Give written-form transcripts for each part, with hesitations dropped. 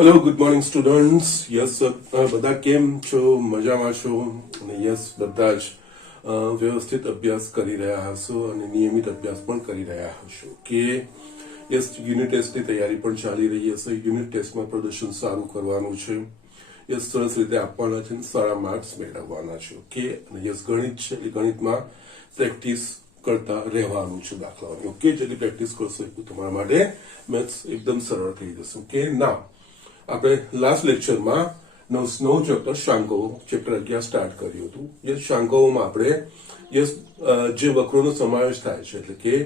Hello good morning students yes બધા કેમ છો મજામાં છો અને યસ બધા જ વ્યવસ્થિત અભ્યાસ કરી રહ્યા હશો અને નિયમિત અભ્યાસ પણ કરી રહ્યા હશો કે યસ યુનિટ ટેસ્ટની તૈયારી પણ ચાલી રહી હશે યુનિટ ટેસ્ટમાં પ્રદર્શન સારું કરવાનું છે યસ સરસ રીતે આપવાના છે સારા માર્ક્સ મેળવવાના છે ઓકે અને યસ ગણિત છે એટલે ગણિતમાં પ્રેક્ટિસ કરતા રહેવાનું છે દાખલાઓની ઓકે જેટલી પ્રેક્ટિસ કરશો એટલું તમારા માટે મેથ્સ એકદમ સરળ થઈ જશે ઓકે ના આપણે લાસ્ટ લેક્ચરમાં નવ ચેપ્ટર શાંકો ચેપ્ટર 11 સ્ટાર્ટ કર્યું હતું યસ શાંકોમાં આપણે યસ જે વક્રોનો સમાવેશ થાય છે એટલે કે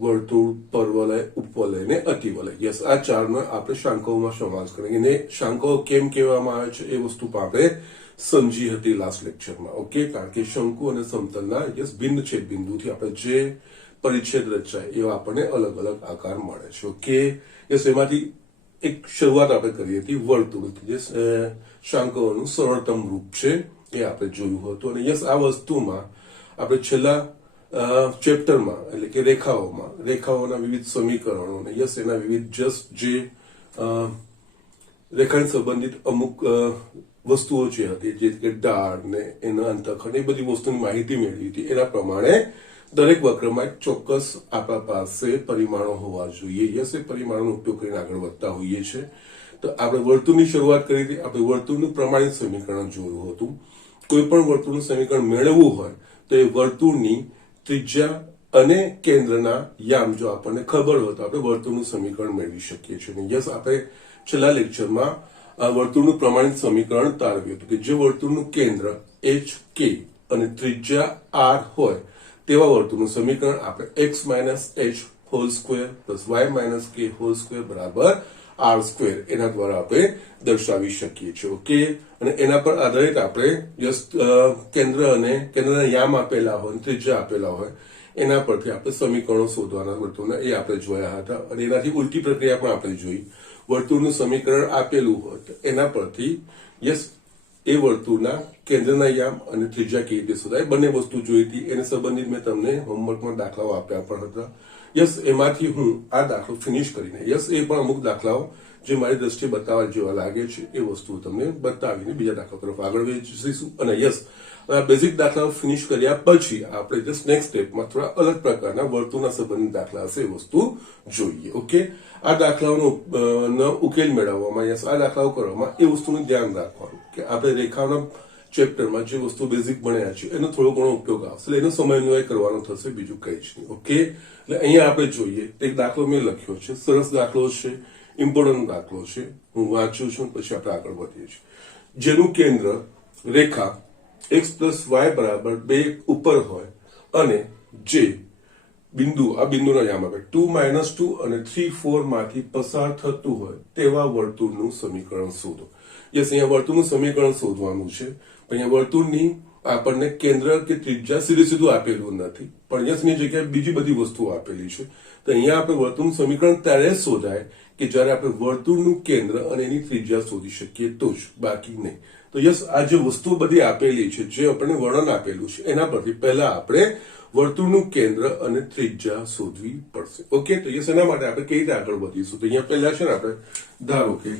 વર્તુળ પરવલય ઉપવલય ને અતિવલય યસ આ ચારનો આપણે શાંકોમાં સમાવેશ કરીએ અને શાંકો કેમ કહેવામાં આવે છે એ વસ્તુ પણ આપણે સમજી હતી લાસ્ટ લેક્ચરમાં ઓકે કારણ કે શંકુ અને સમતલના યસ ભિન્ન છેદ બિંદુથી આપણે જે પરિચ્છેદ રચાય એવા આપણને અલગ અલગ આકાર મળે છે ઓકે યસ એમાંથી એક શરૂઆત આપણે કરી હતી વર્તુળથી જે શાંકોનું સરળતમ રૂપ છે એ આપણે જોયું હતું અને યસ આ વસ્તુમાં આપણે છેલ્લા ચેપ્ટરમાં એટલે કે રેખાઓના વિવિધ સમીકરણો અને યસ એના વિવિધ જસ્ટ જે રેખાને સંબંધિત અમુક વસ્તુઓ જે હતી જે કે ઢાળ ને એના અંતખંડ એ બધી વસ્તુની માહિતી મેળવી હતી એના પ્રમાણે દરેક વક્રમાં એક ચોક્કસ આપણા પાસે પરિમાણો હોવા જોઈએ યસ એ પરિમાણોનો ઉપયોગ કરીને આગળ વધતા હોઈએ છે તો આપણે વર્તુળની શરૂઆત કરી હતી આપણે વર્તુળનું પ્રમાણિત સમીકરણ જોયું હતું કોઈ પણ વર્તુળનું સમીકરણ મેળવવું હોય તો એ વર્તુળની ત્રિજ્યા અને કેન્દ્રના યામ જો આપણને ખબર હોય તો આપણે વર્તુળનું સમીકરણ મેળવી શકીએ છીએ યસ આપણે છેલ્લા લેક્ચરમાં વર્તુળનું પ્રમાણિત સમીકરણ તારવ્યું હતું કે જે વર્તુળનું કેન્દ્ર એચ કે અને ત્રિજ્યા r હોય તેવા વર્તુળનું સમીકરણ આપણે x h hall square plus y k hall square બરાબર r સ્ક્વેર એના દ્વારા આપણે દર્શાવી શકીએ છીએ ઓકે અને એના પર આધારિત આપણે યસ કેન્દ્ર અને કેન્દ્રના યામ આપેલા હોય ત્રિજ્યા આપેલા હોય એના પરથી આપણે સમીકરણો શોધવાના વર્તુળના એ આપણે જોયા હતા અને એનાથી ઉલટી પ્રક્રિયા પણ આપણે જોઈ વર્તુળનું સમીકરણ આપેલું હોય તો એના પરથી યસ એ વર્તુળના કેન્દ્રના યામ અને ત્રિજ્યા કેવી રીતે શોધાય બંને વસ્તુ જોઈ હતી એને સંબંધિત મેં તમને હોમવર્કમાં દાખલાઓ આપ્યા પણ હતા યસ એમાંથી હું આ દાખલો ફિનિશ કરીને યસ એ પણ અમુક દાખલાઓ જે મારી દ્રષ્ટિએ બતાવવા જેવા લાગે છે એ વસ્તુઓ તમને બતાવીને બીજા દાખલા તરફ આગળ વધીશું અને યસ બેઝિક દાખલાઓ ફિનિશ કર્યા પછી આપણે જસ્ટ નેક્સ્ટ સ્ટેપમાં થોડા અલગ પ્રકારના વર્તુળના સંબંધિત દાખલા હશે એ વસ્તુ જોઈએ ઓકે આ દાખલાઓનો ઉકેલ મેળવવામાં યસ આ દાખલાઓ કરવામાં એ વસ્તુનું ધ્યાન રાખવાનું કે આપણે રેખાઓના ચેપ્ટરમાં જે વસ્તુ બેઝિક ભણ્યા છે એનો થોડો ઘણો ઉપયોગ આવશે એટલે એનો સમન્વય કરવાનો થશે બીજું કઈ જ નહીં ઓકે એટલે અહીંયા આપણે જોઈએ એક દાખલો મેં લખ્યો છે સરસ દાખલો છે ઇમ્પોર્ટન્ટ દાખલો છે હું વાંચું છું પછી આપણે આગળ વધીએ છીએ જેનું કેન્દ્ર રેખા x y બરાબર 2 ઉપર હોય અને જે બિંદુ આ બિંદુના યામ આપે 2 - 2 અને 3 4 માંથી પસાર થતું હોય તેવા વર્તુળનું સમીકરણ શોધો યસ અહીંયા વર્તુળનું સમીકરણ શોધવાનું છે પણ અહીંયા વર્તુળની આપણને કેન્દ્ર કે ત્રિજ્યા સીધું આપેલું નથી પણ યસની જગ્યાએ બીજી બધી વસ્તુઓ આપેલી છે તો અહીંયા આપણે વર્તુળનું સમીકરણ ત્યારે શોધાય કે જ્યારે આપણે વર્તુળનું કેન્દ્ર અને એની ત્રિજ્યા શોધી શકીએ તો જ બાકી નહીં તો યસ આ જે વસ્તુ બધી આપેલી છે જે આપણને વર્ણન આપેલું છે એના પરથી પહેલા આપણે વર્તુળનું કેન્દ્ર અને ત્રિજ્યા શોધવી પડશે ઓકે તો યસ એના માટે આપણે કઈ રીતે આગળ વધીશું તો અહીંયા પહેલા છે ને આપણે ધારો કે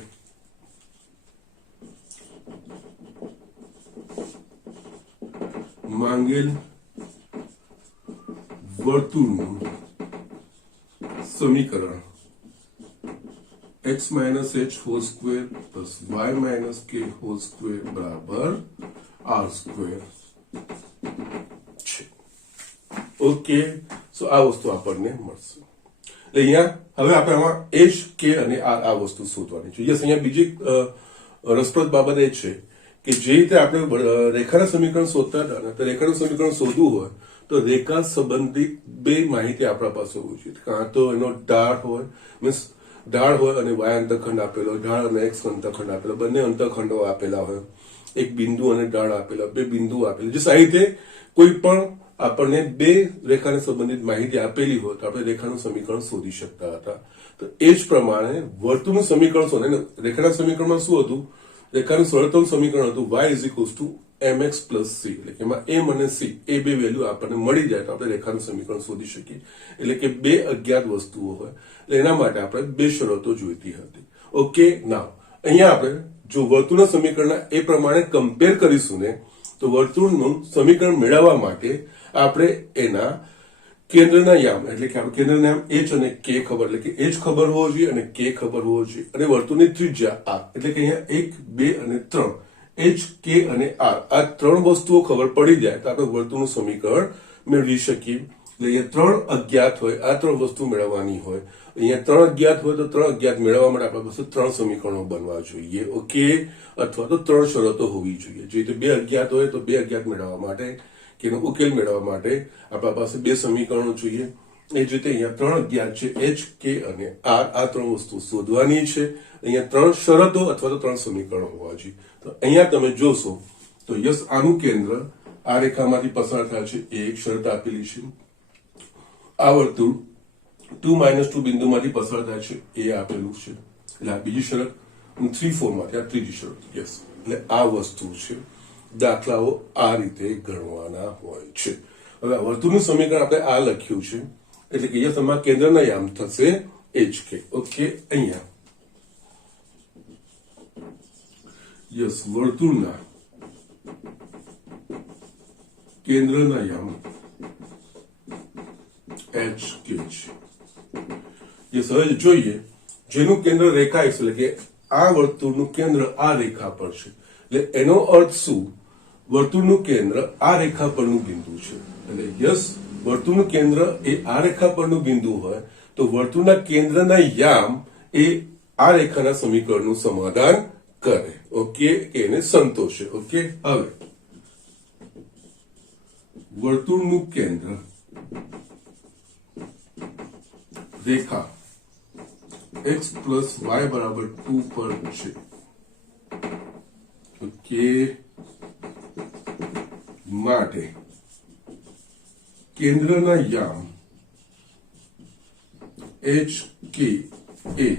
માંગેલ વર્તુળનું સમીકરણ x - h hall square plus y k hall square બરાબર r સ્ક્વેર છે ઓકે સો આ વસ્તુ આપણને મળશે એટલે અહીંયા હવે આપણે આમાં h k અને r આ વસ્તુ શોધવાની છે યસ અહીંયા બીજી રસપ્રદ બાબત એ છે કે જે રીતે આપણે રેખાના સમીકરણ શોધતા હતા તો રેખાનું સમીકરણ શોધવું હોય તો રેખા સંબંધિત બે માહિતી આપણા પાસે હોવી જોઈએ કાં તો એનો ઢાળ હોય મીન્સ ઢાળ હોય અને y અંતખંડ આપેલો ઢાળ અને x અંતખંડ આપેલો બંને અંતખંડો આપેલા હોય એક બિંદુ અને ઢાળ આપેલા બે બિંદુ આપેલા જે સાહિત્ય કોઈ પણ આપણને બે રેખાને સંબંધિત માહિતી આપેલી હોય તો આપણે રેખાનું સમીકરણ શોધી શકતા હતા તો એ જ પ્રમાણે વર્તુળનું સમીકરણ શોધે રેખાના સમીકરણમાં શું હતું રેખાનું સરળતમ સમીકરણ હતું y mx + c એટલે કે એમાં m અને c એ બે વેલ્યુ આપણને મળી જાય તો આપણે રેખાનું સમીકરણ શોધી શકીએ એટલે કે બે અજ્ઞાત વસ્તુઓ હોય એટલે એના માટે આપણે બે શરતો જોઈતી હતી ઓકે નાવ અહીંયા આપણે જો વર્તુળના સમીકરણના એ પ્રમાણે કમ્પેર કરીશું ને તો વર્તુળનું સમીકરણ મેળવવા માટે આપણે એના કેન્દ્રના યામ એટલે કે આપણે કેન્દ્રના યામ h અને k ખબર એટલે કે h ખબર હોવો જોઈએ અને k ખબર હોવો જોઈએ અને વર્તુળની ત્રિજ્યા r એટલે કે અહીંયા 1 2 અને 3 h k અને r આ ત્રણ વસ્તુઓ ખબર પડી જાય તો આપણે વર્તુળનું સમીકરણ મેળવી શકીએ. એટલે અહીંયા ત્રણ અજ્ઞાત હોય, આ ત્રણ વસ્તુ મેળવવાની હોય. અહીંયા ત્રણ અજ્ઞાત હોય તો ત્રણ અજ્ઞાત મેળવવા માટે આપણા પાસે ત્રણ સમીકરણો બનવા જોઈએ. ઓકે, અથવા તો ત્રણ શરતો હોવી જોઈએ. જે રીતે બે અજ્ઞાત હોય તો બે અજ્ઞાત મેળવવા માટે કે એનો ઉકેલ મેળવવા માટે આપણા પાસે બે સમીકરણો જોઈએ. એ જ રીતે અહીંયા ત્રણ અજ્ઞાત છે h k અને r આ ત્રણ વસ્તુ શોધવાની છે. અહીંયા ત્રણ શરતો અથવા તો ત્રણ સમીકરણો હોવા જોઈએ. તો અહીંયા તમે જોશો તો યસ આનું કેન્દ્ર આ રેખામાંથી પસાર થાય છે એ એક શરત આપેલી છે. આ વર્તુળ 2 - 2 બિંદુમાંથી પસાર થાય છે એ આપેલું છે એટલે આ બીજી શરત. 3 4 માંથી આ ત્રીજી શરત. યસ, એટલે આ વસ્તુ છે. દાખલાઓ આ રીતે ગણવાના હોય છે. હવે વર્તુળનું સમીકરણ આપણે આ લખ્યું છે એટલે કે યસ આમાં કેન્દ્રના યામ થશે hk. ઓકે, અહીંયા યસ વર્તુળના કેન્દ્રના યામ hk છે. યસ, હવે જોઈએ જેનું કેન્દ્ર રેખા x એટલે કે આ વર્તુળનું કેન્દ્ર આ રેખા પર છે એટલે એનો અર્થ શું? વર્તુળનું કેન્દ્ર આ રેખા પરનું બિંદુ છે. એટલે યસ વર્તુળનું કેન્દ્ર એ આ રેખા પરનું બિંદુ હોય તો વર્તુળના કેન્દ્રના યામ એ આ રેખાના સમીકરણનું સમાધાન કરે. ઓકે, એને સંતોષે. ઓકે, હવે વર્તુળનું કેન્દ્ર રેખા x + y = 2 પર છે. ઓકે, માટે કેન્દ્રના યામ hk એ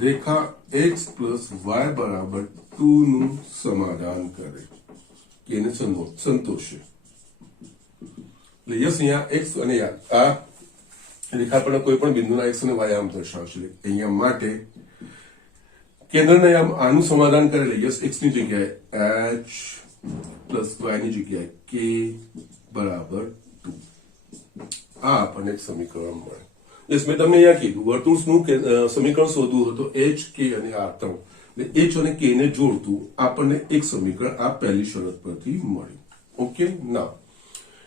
રેખા x + y = 2 નું સમાધાન કરે કે એને સંતોષે. એટલે યસ અહીંયા x અને આ રેખા પરના કોઈ પણ બિંદુના x અને y યામ દર્શાવશે. અહીંયા માટે કેન્દ્રના યામ આનું સમાધાન કરે એટલે યસ x ની જગ્યાએ h પ્લસ y ની જગ્યાએ k બરાબર 2. આ આપણને એક સમીકરણ મળે. યસ, મેં તમને અહીંયા કીધું વર્તુળનું સમીકરણ શોધવું હતું h k અને r ત્રણ એટલે h અને k ને જોડતું આપણને એક સમીકરણ આ પહેલી શરત પરથી મળ્યું. ઓકે, ના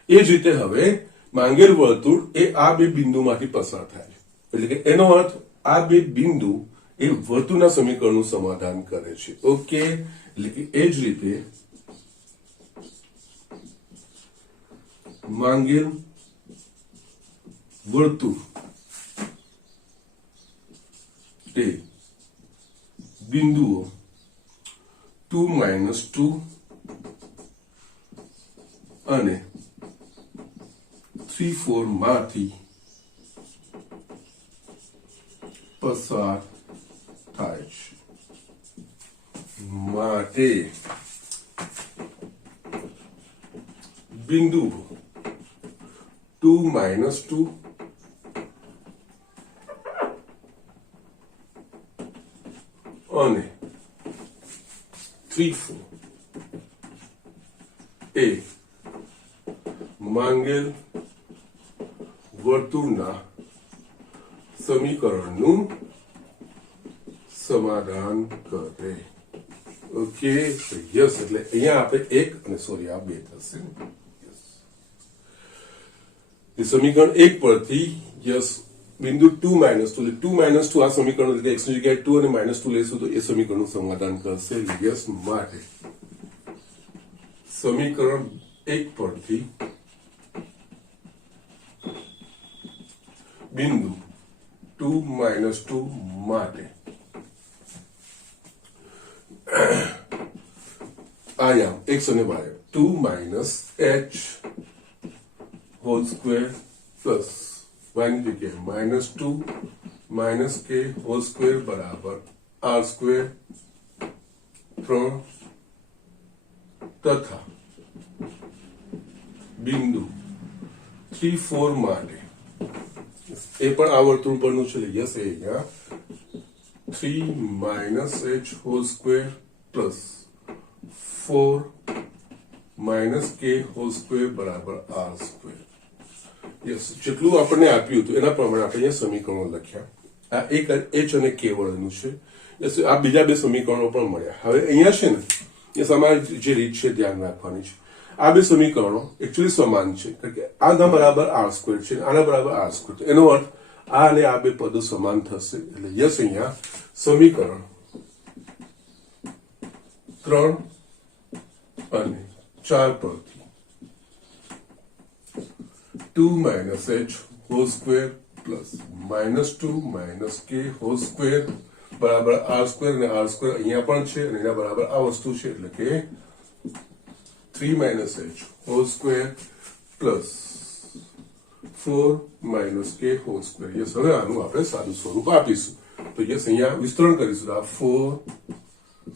એ જ રીતે હવે માંગેલ વર્તુળ એ આ બે બિંદુમાંથી પસાર થાય છે એટલે કે એનો અર્થ આ બે બિંદુ એ વર્તુળના સમીકરણનું સમાધાન કરે છે. ઓકે, એટલે કે એ જ રીતે માંગેલ વર્તુળ એ બિંદુઓ 2 - 2 અને 3 4 માંથી પસાર થાય છે. માટે બિંદુઓ 2 - 2 અને 3 4 એ માંગેલ વર્તુળના સમીકરણનું સમાધાન કરે. ઓકે, યસ, એટલે અહીંયા આપણે એક અને સોરી આ બે થશે. સમીકરણ 1 પરથી યસ બિંદુ 2 - 2 એટલે 2 - 2 આ સમીકરણ એટલે x ની જગ્યાએ 2 અને -2 લેશું તો એ સમીકરણનું સમાધાન કરશે. યસ, માટે સમીકરણ 1 પરથી બિંદુ 2 - 2 માટે આયામ x અને y 2 - h hall square plus y ની જગ્યાએ -2 - k હોલ સ્ક્વેર બરાબર r સ્ક્વેર 3 તથા બિંદુ 3 4 માટે એ પણ આ વર્તુળ પરનું છે. યસ, એ અહીંયા 3 minus h whole square plus 4 minus k whole square બરાબર r square. યસ, જેટલું આપણને આપ્યું હતું એના પ્રમાણે આપણે અહીંયા સમીકરણો લખ્યા. આ એક h અને k વળનું છે. યસ, આ બીજા બે સમીકરણો પણ મળ્યા. હવે અહીંયા છે ને એ સમાન જે રીત છે ધ્યાન રાખવાની છે. આ બે સમીકરણો એકચ્યુઅલી સમાન છે, કારણ કે આના બરાબર r સ્ક્વેર છે, આના બરાબર r સ્ક્વેર. એનો અર્થ આ અને આ બે પદો સમાન થશે. એટલે યસ, અહીંયા સમીકરણ 3 અને 4 પરથી 2 minus h whole square plus -2 minus k whole square બરાબર r square, અને r square અહીંયા પણ છે અને એના બરાબર આ વસ્તુ છે, એટલે કે 3 minus h whole square plus 4 minus k whole square. Yes, હવે આનું આપણે સાદું સ્વરૂપ આપીશું. તો યસ, અહીંયા વિસ્તરણ કરીશું. આ 4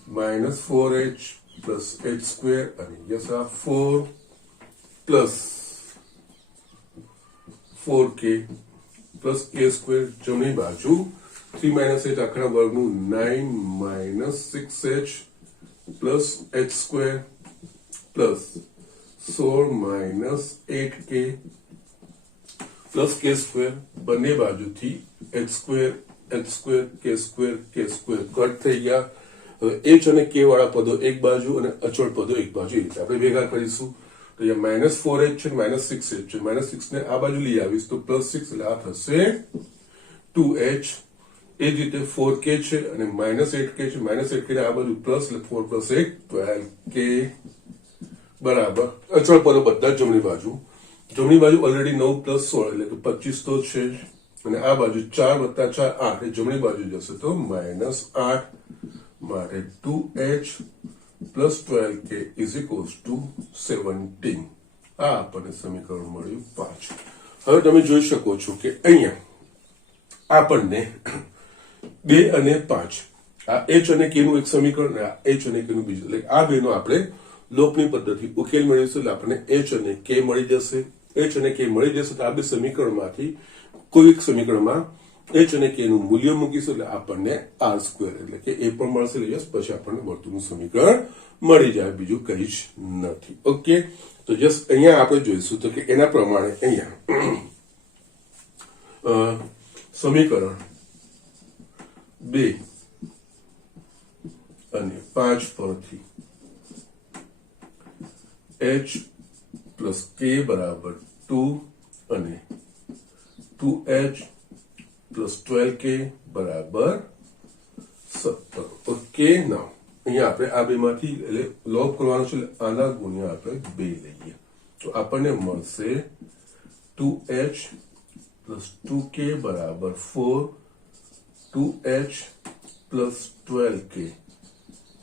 minus 4h plus h square, અને યસ આ 4 plus 4k plus k square. જમણી બાજુ 3 minus h આખા વર્ગનું 9 minus 6h plus h square plus 16 minus 8k plus k square. બંને બાજુથી h square k square cut થઈ ગયા. હવે h અને k વાળા પદો એક બાજુ અને અચળ પદો એક બાજુ, એ રીતે આપણે ભેગા કરીશું. તો અહીંયા -4h છે, -6h છે. -6 ને આ બાજુ લઈ આવીશ તો +6, એટલે આ થશે 2h. એ જ રીતે 4k છે અને -8k છે. -8k ને આ બાજુ પ્લસ, એટલે 4 + 8 12k બરાબર અચળ પદો બધા જમણી બાજુ. જમણી બાજુ ઓલરેડી 9 + 16 એટલે કે 25 તો છે, અને આ બાજુ 4 + 4 8, એ જમણી બાજુ જશે તો -8 માટે 2h plus 12k is equals to 17. આ આપણને સમીકરણ મળ્યું 5. હવે તમે જોઈ શકો છો કે અહીંયા આપણને 2 અને 5 આ h અને k નું એક સમીકરણ, આ h અને k નું બીજું, એટલે આ બેનો આપણે લોપની પદ્ધતિ ઉકેલ મેળવીશું. એટલે આપણને h અને k મળી જશે. h અને k મળી જશે તો આ બે સમીકરણમાંથી કોઈ એક સમીકરણમાં h અને k નું મૂલ્ય મૂકીશું, એટલે આપણને r સ્ક્વેર એટલે કે એ પણ મળશે. યસ, પછી આપણને વર્તુળનું સમીકરણ મળી જાય, બીજું કંઈ જ નથી. ઓકે, તો યસ, અહીંયા આપણે જોઈશું તો કે એના પ્રમાણે અહીંયા સમીકરણ 2 અને 5 પરથી h plus k બરાબર 2 અને 2h plus 12k બરાબર 17. ઓકે, નાઉ અહીંયા આપણે આ બેમાંથી એટલે લોપ કરવાનો છે, એટલે આના ગુણ્યા આપણે 2 લઈએ તો આપણને મળશે 2h plus 2k બરાબર 4, 2h plus 12k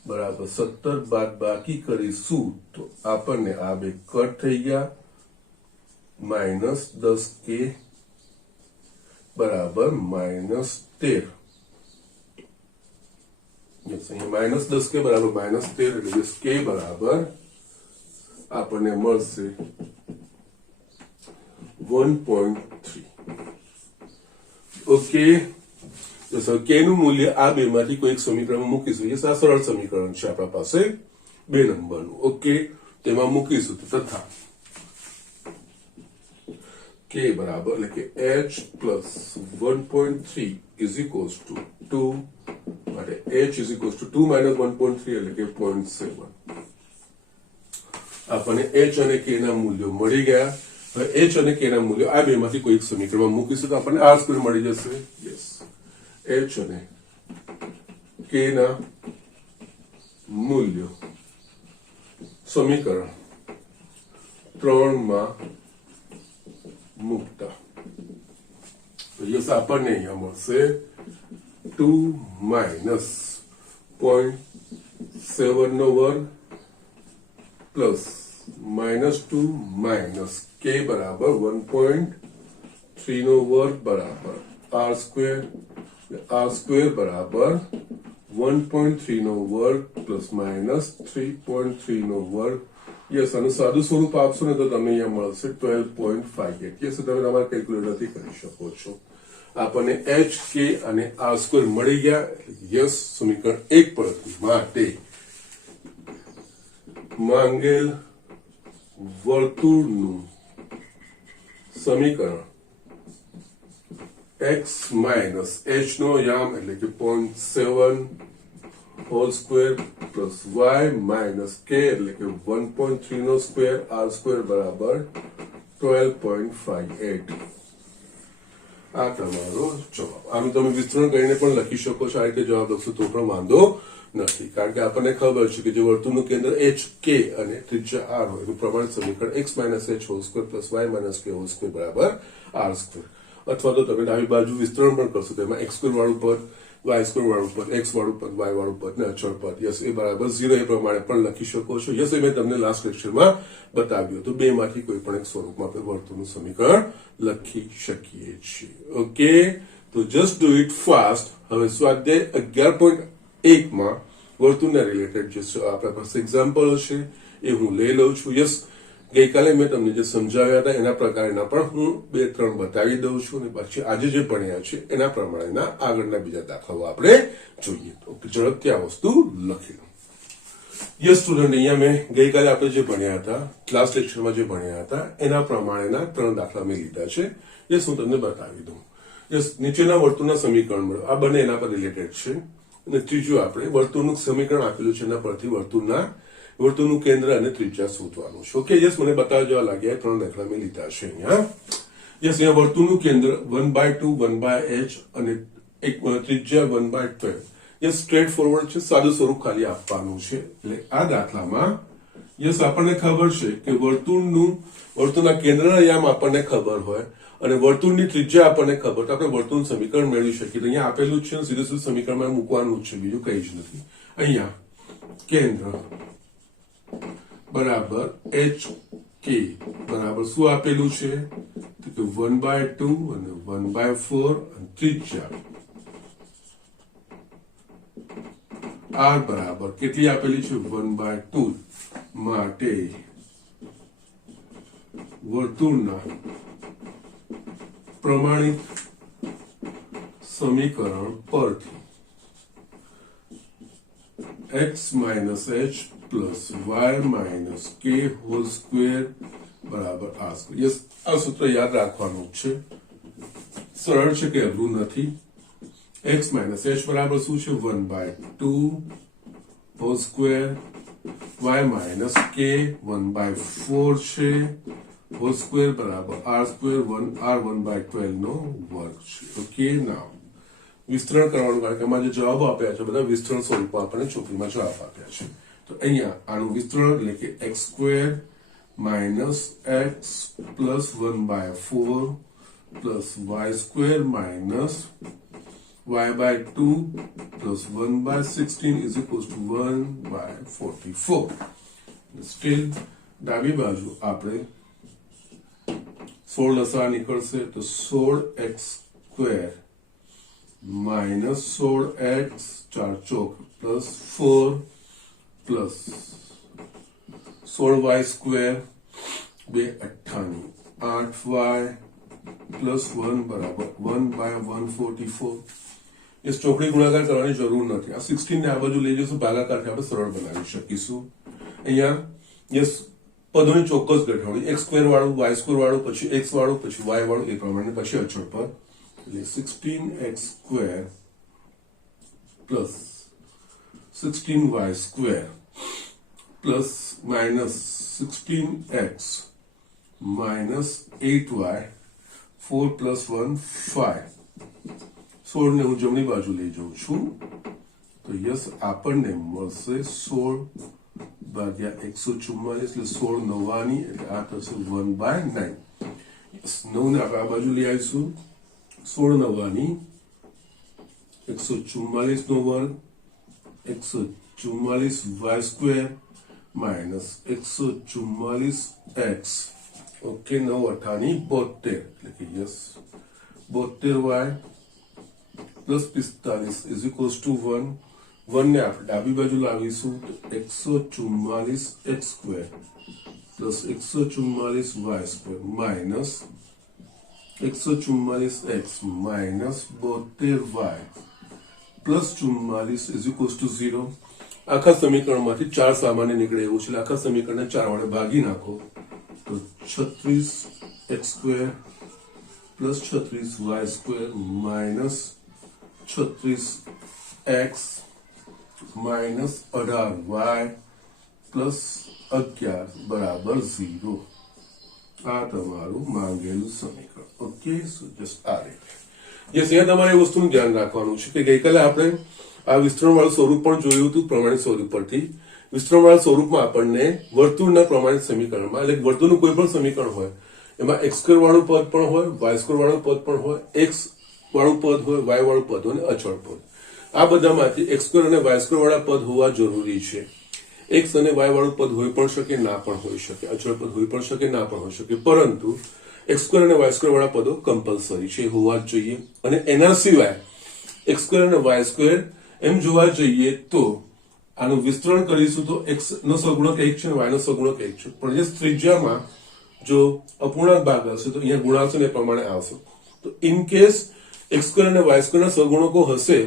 બરાબર 17. બાદ બાકી કરીશું તો આપણને આ બે કટ થઈ ગયા. -10k બરાબર -13. યસ, અહીંયા -10k બરાબર -13, એટલે k બરાબર આપણને મળશે 1.3. ઓકે, તો k નું મૂલ્ય આ બે માંથી કોઈ એક સમીકરણમાં મૂકીશું. એ આ સરળ સમીકરણ છે આપણા પાસે 2 નંબરનું. ઓકે, તેમાં મૂકીશું તથા k બરાબર એટલે કે h plus 1.3 is equals to 2, માટે h is equals to 2 minus 1.3 એટલે કે 0.7. આપણને h અને k ના મૂલ્યો મળી ગયા. હવે h અને k ના મૂલ્યો આ બે માંથી કોઈ એક સમીકરણમાં મૂકીશું તો આપણને r સ્ક્વેર મળી જશે. યસ, h અને k ના મૂલ્યો સમીકરણ 3 માં મૂકતા તો યસ, આપણને અહીંયા મળશે 2 minus 0.7 નો વર્ગ પ્લસ -2 minus k બરાબર 1.3 નો વર્ગ બરાબર r સ્ક્વેર બરાબર 1.3 નો વર્ગ પ્લસ -3.3 નો વર્ગ. યસ, આનું સાદું સ્વરૂપ આપશો ને તો તમને અહીંયા મળશે 12.58. યસ, તમે તમારા કેલ્ક્યુલેટરથી કરી શકો છો. આપણને એચ કે અને આર સ્ક્વેર મળી ગયા. યસ, સમીકરણ 1 પરથી માટે માંગેલ વર્તુળનું સમીકરણ x માઇનસ h નો યામ એટલે કે 0.7 hall square plus y minus k એટલે કે 1.3 નો સ્ક્વેર r સ્ક્વેર બરાબર 12.58. આ તમારો જવાબ. આનું તમે વિસ્તરણ કરીને પણ લખી શકો છો. આ રીતે જવાબ લખશો તો પણ વાંધો નથી, કારણ કે આપણને ખબર છે કે જે વર્તુળનું કેન્દ્ર h k અને ત્રિજ્યા r હોય એનું પ્રમાણિત સમીકરણ x minus h hall square plus y minus k hall square બરાબર r સ્ક્વેર. અથવા તો તમે ડાબી બાજુ વિસ્તરણ પણ કરશો તો એમાં x સ્ક્વેર વાળું પદ, y સ્ક્વેર વાળું પદ, x વાળું પદ, y વાળું પદ ને અચળ પદ યસ એ બરાબર 0 એ પ્રમાણે પણ લખી શકો છો. યસ, એ મેં તમને લાસ્ટ લેક્ચરમાં બતાવ્યું હતું. બે માંથી કોઈ પણ એક સ્વરૂપમાં આપણે વર્તુળનું સમીકરણ લખી શકીએ છીએ. ઓકે, તો જસ્ટ ડુ ઇટ ફાસ્ટ. હવે સ્વાધ્યાય 11.1 માં વર્તુળના રિલેટેડ જે આપણા પાસે એક્ઝામ્પલ છે એ હું લઈ લઉં છું. યસ, ગઈકાલે મેં તમને જે સમજાવ્યા હતા એના પ્રકારના પણ હું 2-3 બતાવી દઉં છું અને પછી આજે જે ભણ્યા છે એના પ્રમાણેના આગળના બીજા દાખલાઓ આપણે જોઈએ. તો ઝડપથી આ વસ્તુ લખી લો. યસ સ્ટુડન્ટ, અહીંયા મેં ગઈકાલે આપણે જે ભણ્યા હતા, ક્લાસ લેક્ચરમાં જે ભણ્યા હતા એના પ્રમાણેના 3 દાખલા મેં લીધા છે. યસ, હું તમને બતાવી દઉં. યસ, નીચેના વર્તુળના સમીકરણ મળે, આ બંને એના પર રિલેટેડ છે. અને ત્રીજું આપણે વર્તુળનું સમીકરણ આપેલું છે એના પરથી વર્તુળનું કેન્દ્ર અને ત્રિજ્યા શોધવાનું છે. ઓકે, યસ, મને બતાવવા જેવા લાગ્યા 3 દાખલા મેં લીધા છે અહીંયા. યસ, અહીંયા વર્તુળનું કેન્દ્ર 1/2 1/h અને એક ત્રિજ્યા 1/12. યસ, સ્ટ્રેટ ફોરવર્ડ છે, સાદું સ્વરૂપ ખાલી આપવાનું છે. એટલે આ દાખલામાં યસ આપણને ખબર છે કે વર્તુળના કેન્દ્રના યામ આપણને ખબર હોય અને વર્તુળની ત્રિજ્યા આપણને ખબર, તો આપણે વર્તુળનું સમીકરણ મેળવી શકીએ. તો અહીંયા આપેલું જ છે, સીધું સીધું સમીકરણમાં મૂકવાનું જ છે, બીજું કઈ જ નથી. અહીંયા કેન્દ્ર બરાબર h k બરાબર શું આપેલું છે તો કે 1/2 અને 1/4 અને ત્રિજ્યા r બરાબર કેટલી આપેલી છે 1/2 માટે વર્તુળના પ્રમાણિત સમીકરણ પરથી x minus h plus y minus k whole square બરાબર r square. યસ, આ સૂત્ર યાદ રાખવાનું છે, સરળ છે કે અઘરું નથી. x minus h બરાબર શું છે 1/2 whole square, y minus k 1/4 છે whole square બરાબર r square 1/12 નો વર્ગ છે. ઓકે, નાઉ વિસ્તરણ કરવાનું, કારણ કે આમાં જે જવાબો આપ્યા છે બધા વિસ્તરણ સ્વરૂપમાં આપણને ચોપડીમાં જવાબ આપ્યા છે. તો અહીંયા આનું વિસ્તરણ એટલે કે x square minus x plus 1/4 plus y square minus y/2 plus 1/16 is equals to 1/44. Still ડાબી બાજુ આપણે 16 લસા નીકળશે તો 16x સ્ક્વેર माइनस 16x 4 ચોક plus 4 plus 16y square 2 8y plus 1 बराबर 1/144. इस ચોકડી ગુણાકાર કરવાની જરૂર નથી. આ 16 ને આ બાજુ લઈ જઈશું, ભાગાકારથી આપણે સરળ બનાવી શકીશું. અહીંયા યસ પદોની ચોક્કસ ગોઠવણી, x સ્ક્વેર વાળું, y સ્ક્વેર વાળું, પછી x વાળું, પછી y વાળું, એ પ્રમાણે પછી અચળ પદ. 16x square plus 16y square plus minus 16x minus 8y 4 plus 1 5. 16 ને હું જમણી બાજુ લઈ જાઉં છું તો યસ આપણને મળશે 16 ભાગ્યા 144 એટલે 16 નવ્વાણી એટલે આ થશે 1/9. યસ, 9 ને આપણે આ બાજુ લઈ આવીશું, 16 નવ્વાણી 144 નો વર્ગ 144 y square minus 144x. Okay, 9 અઠાની 72 એટલે કે yes 72y plus 45 is equals two 1. 1 ને આપણે ડાબી બાજુ લાવીશું તો 144x square plus 144y square minus 144x minus 72y plus 44 is equals to 0. આખા સમીકરણમાંથી 4 સામાન્ય નીકળે એવું છે. આખા સમીકરણને 4 વડે ભાગી નાખો તો 36x² plus 36y² minus 36x minus 18y plus 11 બરાબર 0. આ તમારું માંગેલું સમીકરણ. ઓકે, સો જસ્ટ આ રીતે. યસ, અહીંયા તમારે એ વસ્તુનું ધ્યાન રાખવાનું છે કે ગઈકાલે આપણે આ વિસ્તરણવાળું સ્વરૂપ પણ જોયું હતું. પ્રમાણિત સ્વરૂપ પરથી વિસ્તરણવાળા સ્વરૂપમાં આપણને વર્તુળના પ્રમાણિત સમીકરણમાં, એટલે વર્તુળનું કોઈ પણ સમીકરણ હોય એમાં x² વાળું પદ પણ હોય, y² વાળું પદ પણ હોય, x વાળું પદ હોય, y વાળું પદ હોય અને અચળ પદ. આ બધામાંથી x² અને y² વાળા પદ હોવા જરૂરી છે. x અને y વાળું પદ હોઈ પણ શકે, ના પણ હોઈ શકે, અચળ પદ હોઈ પણ શકે, ના પણ હોઈ શકે, પરંતુ x² અને y² વાળા પદો કમ્પલસરી છે, હોવા જ જોઈએ. અને એના સિવાય x² અને y² એમ જોવા જઈએ તો આનું વિસ્તરણ કરીશું તો x નો સગુણક 1 છે અને y નો સગુણક 1 છે, પણ જે ત્રિજ્યામાં જો અપૂર્ણાંક ભાગ હશે તો અહીંયા ગુણાંક એ પ્રમાણે આવશે. તો ઇન કેસ x² અને y² ના સગુણકો હશે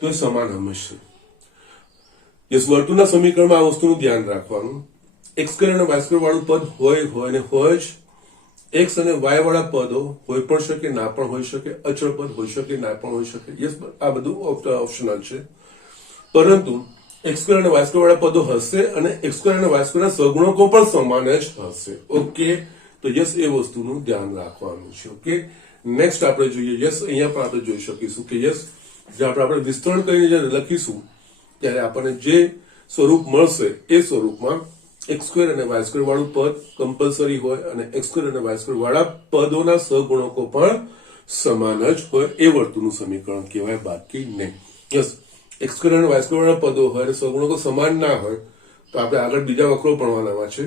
તો એ સમાન હંમેશા. યસ, વર્તુળના સમીકરણમાં આ વસ્તુનું ધ્યાન રાખવાનું. x² અને y² વાળું પદ હોય અને હોય જ. x અને y વાળા પદો હોય પણ શકે, ના પણ હોઈ શકે, અચળ પદ હોઈ શકે, ના પણ હોઈ શકે. યસ, આ બધું ઓપ્શનલ છે. પરંતુ x² અને y² વાળા પદો હશે અને x² અને y² ના સગુણકો પણ સમાન જ હશે. ઓકે, તો યસ, એ વસ્તુનું ધ્યાન રાખવાનું છે. ઓકે, નેક્સ્ટ આપણે જોઈએ. યસ, અહીંયા પણ આપણે જોઈ શકીશું કે યસ, જે આપણે વિસ્તરણ કરીને જ્યારે લખીશું ત્યારે આપણને જે સ્વરૂપ મળશે એ સ્વરૂપમાં x² અને y² વાળું પદ કમ્પલસરી હોય અને x² અને y² વાળા પદોના સહગુણકો પણ સમાન જ હોય. એ વર્તુળનું સમીકરણ કહેવાય, બાકી નહીં. યસ, x² અને y² વાળા પદો હોય અને સહગુણકો સમાન ના હોય તો આપણે આગળ બીજા વક્રો ભણવાના છે,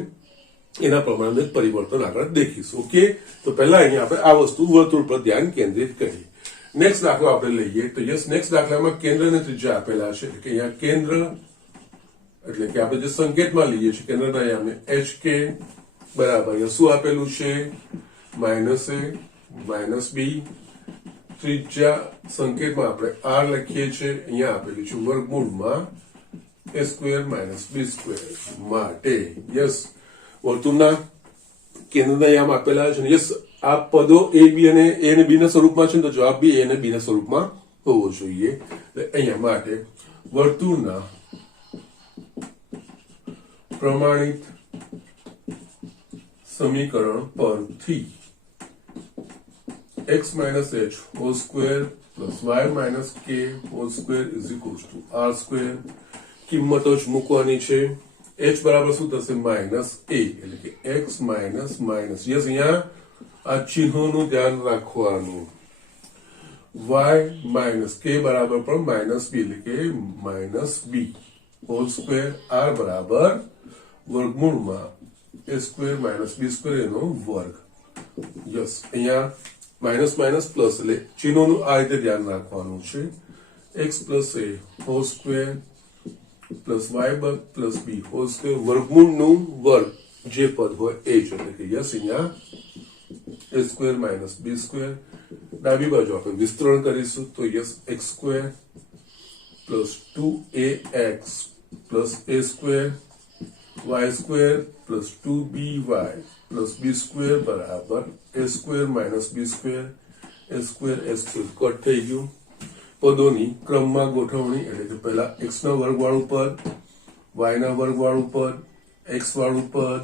એના પ્રમાણે પરિવર્તન આગળ દેખીશું. ઓકે, તો પહેલા અહીંયા આપણે આ વસ્તુ વર્તુળ પર ધ્યાન કેન્દ્રિત કરીએ. નેક્સ્ટ દાખલો આપણે લઈએ તો યસ, નેક્સ્ટ દાખલામાં કેન્દ્ર અને ત્રિજ્યા આપેલા છે કે અહીંયા કેન્દ્ર એટલે કે આપણે જે સંકેતમાં લઈએ છીએ કેન્દ્રના યામને HK બરાબર અહીંયા શું આપેલું છે -a -b. ત્રિજ્યા સંકેતમાં આપણે r લખીએ છીએ, અહીંયા આપેલું છે વર્ગમૂળમાં a² - b² માટે. યસ, વર્તુળના કેન્દ્રના યામ આપેલા છે. યસ, આ પદો a અને b ના સ્વરૂપમાં છે તો જવાબ બી a અને b ના સ્વરૂપમાં હોવો જોઈએ. અહીંયા માટે વર્તુળના પ્રમાણિત સમીકરણ પરથી x - h whole square plus y - k whole square is equals to r². કિંમતો જ મૂકવાની છે. h બરાબર શું થશે -a, એટલે કે x માઇનસ માઇનસ. યસ, અહીંયા આ ચિહ્નોનું ધ્યાન રાખવાનું. y - k બરાબર પણ -b, એટલે કે -b હોલ સ્ક્વેર. r બરાબર વર્ગમૂળમાં a² - b² એનો વર્ગ. યસ, અહીંયા માઇનસ માઇનસ પ્લસ, એટલે ચિહ્નોનું આ રીતે ધ્યાન રાખવાનું છે. x + a whole square plus y + b whole square, વર્ગમૂળનું વર્ગ જે પદ હોય એ જ, એટલે કે યસ, અહીંયા a² - b². ડાબી બાજુ આપણે વિસ્તરણ કરીશું તો yes, x² + 2ax + a² y² + 2by + b² બરાબર a² - b². a² કટ થઈ ગયું. પદોની ક્રમમાં ગોઠવણી, એટલે કે પહેલા x ના વર્ગ વાળું પદ, y ના વર્ગ વાળું પદ, x વાળું પદ,